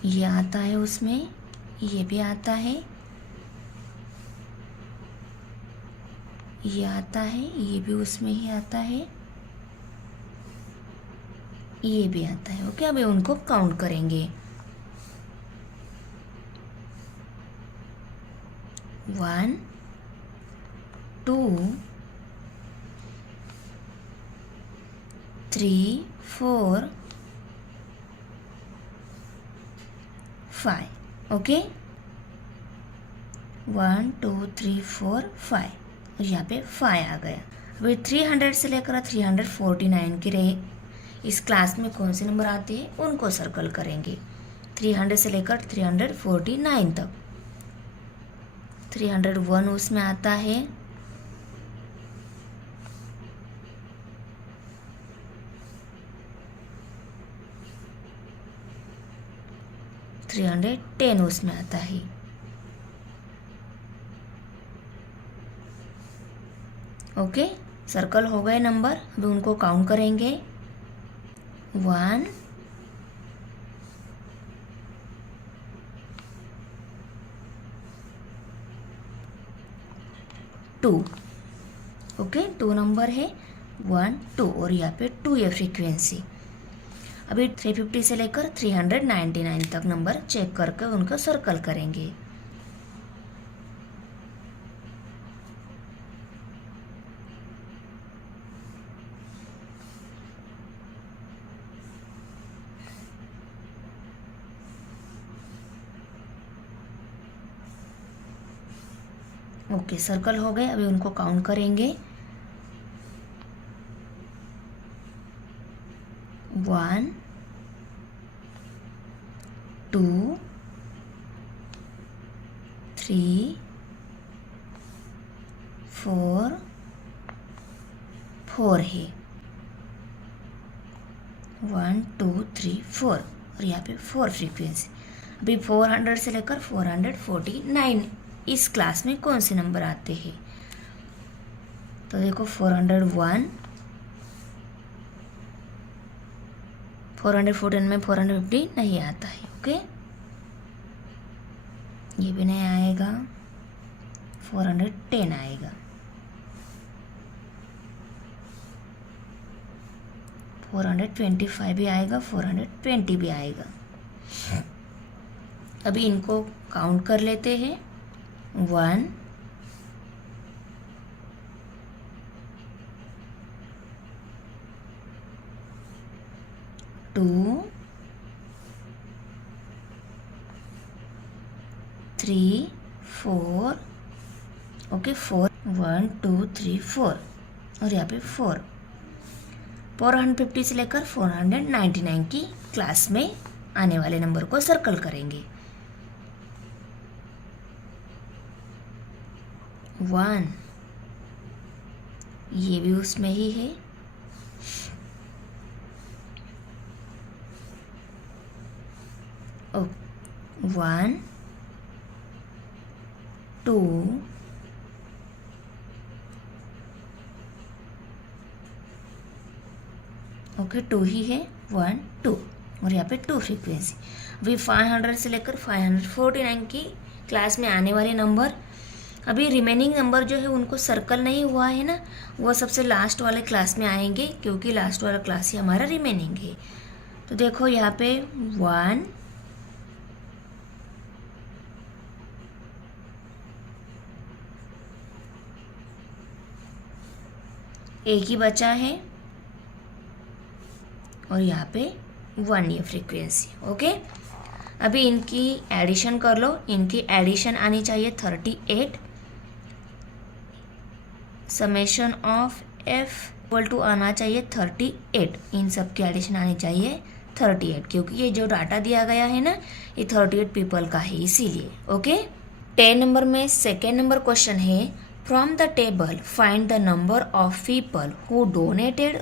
ये आता है, उसमें ये भी आता है, ये आता है, ये भी उसमें ही आता है, ये भी आता है। ओके, अभी उनको काउंट करेंगे। 1 2 3 4 5। ओके, 1 2 3 4 5 और यहाँ पे 5 आ गया। अभी 300 से लेकर 349 की रहे इस क्लास में कौन से नंबर आते हैं उनको सर्कल करेंगे। 300 से लेकर 349 तक, 301 उसमें आता है, 310 उसमें आता है। ओके, सर्कल हो गए नंबर। अभी उनको काउंट करेंगे। 1 2 2, ओके 2 नंबर है 1 2 और यहाँ पे 2 ये फ्रीक्वेंसी। अभी 350 से लेकर 399 तक नंबर चेक करके उनको सर्कल करेंगे। ओके सर्कल हो गए, अभी उनको काउंट करेंगे। 1 2 3 4 4 है 1 2 3 4 और यहाँ पे 4 फ्रीक्वेंसी। अभी 400 से लेकर 449 इस क्लास में कौन से नंबर आते हैं? तो देखो 401, 414 में 450 नहीं आता है, ओके ये भी नहीं आएगा, 410 आएगा, 425 भी आएगा, 420 भी आएगा। अभी इनको काउंट कर लेते हैं। 1 2 3 4 ओके 4 1 2 3 4 और यहाँ पे 450 से लेकर 499 की क्लास में आने वाले नंबर को सर्कल करेंगे। 1 ये भी उसमें ही है, 1 2 ओके 2 ही है 1 2 और यहाँ पे 2 फ्रीक्वेंसी। अभी 500 से लेकर 549 की क्लास में आने वाले नंबर, अभी रिमेनिंग नंबर जो है उनको सर्कल नहीं हुआ है ना, वो सबसे लास्ट वाले क्लास में आएंगे क्योंकि लास्ट वाला क्लास ही हमारा रिमेनिंग है। तो देखो यहाँ पे 1 एक ही बचा है और यहाँ पे 1 ये फ्रीक्वेंसी, ओके। अभी इनकी एडिशन कर लो, इनकी एडिशन आनी चाहिए 38, summation of f equal to आना चाहिए 38, इन सब की एडिशन आनी चाहिए 38 क्योंकि ये जो डाटा दिया गया है ना ये 38 पीपल का है इसीलिए, ओके। 10 नंबर में सेकेंड नंबर क्वेश्चन है, from the table find the number of people who donated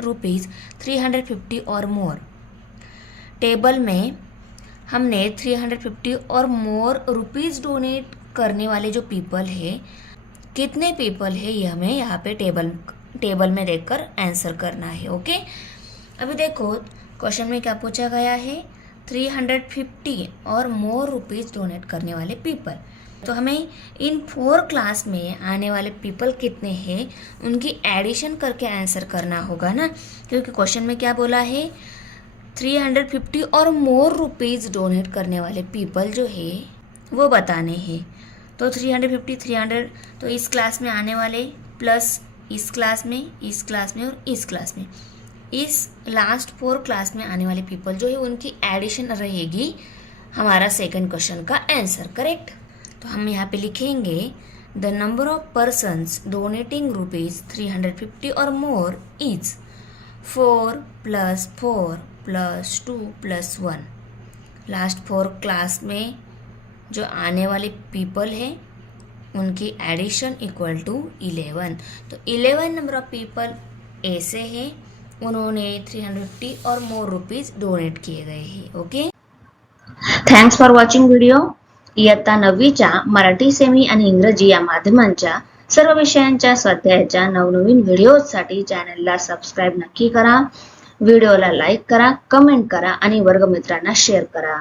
₹350 और मोर। टेबल में हमने 350 और मोर रुपीज़ डोनेट करने वाले जो पीपल है, कितने पीपल है ये हमें यहाँ पे टेबल में देखकर आंसर करना है, ओके। अभी देखो क्वेश्चन में क्या पूछा गया है, 350 और मोर रुपीज़ डोनेट करने वाले पीपल, तो हमें इन 4 क्लास में आने वाले पीपल कितने हैं उनकी एडिशन करके आंसर करना होगा ना, क्योंकि क्वेश्चन में क्या बोला है 350 और मोर रुपीज़ डोनेट करने वाले पीपल जो है वो बताने हैं। तो 350 300 तो इस क्लास में आने वाले प्लस इस क्लास में और इस क्लास में, इस लास्ट 4 क्लास में आने वाले पीपल जो है उनकी एडिशन रहेगी हमारा सेकंड क्वेश्चन का आंसर, करेक्ट। तो हम यहाँ पे लिखेंगे the number of persons donating ₹350 और मोर इज 4 + 4 + 2 + 1। लास्ट 4 क्लास में जो आने वाले पीपल है उनकी एडिशन इक्वल टू 11। तो 11 नंबर ऑफ पीपल ऐसे हैं उन्होंने 350 और मोर रुपीज डोनेट किए गए हैं, okay. Thanks for watching video. इयत्ता 9वीच्या मराठी सेमी आणि इंग्रजी या माध्यमांच्या सर्व विषयांच्या स्वाध्यायाच्या नवनवीन व्हिडिओसाठी चॅनलला सबस्क्राईब नक्की करा, व्हिडिओला लाईक करा, कमेंट करा आणि वर्गमित्रांना शेअर करा।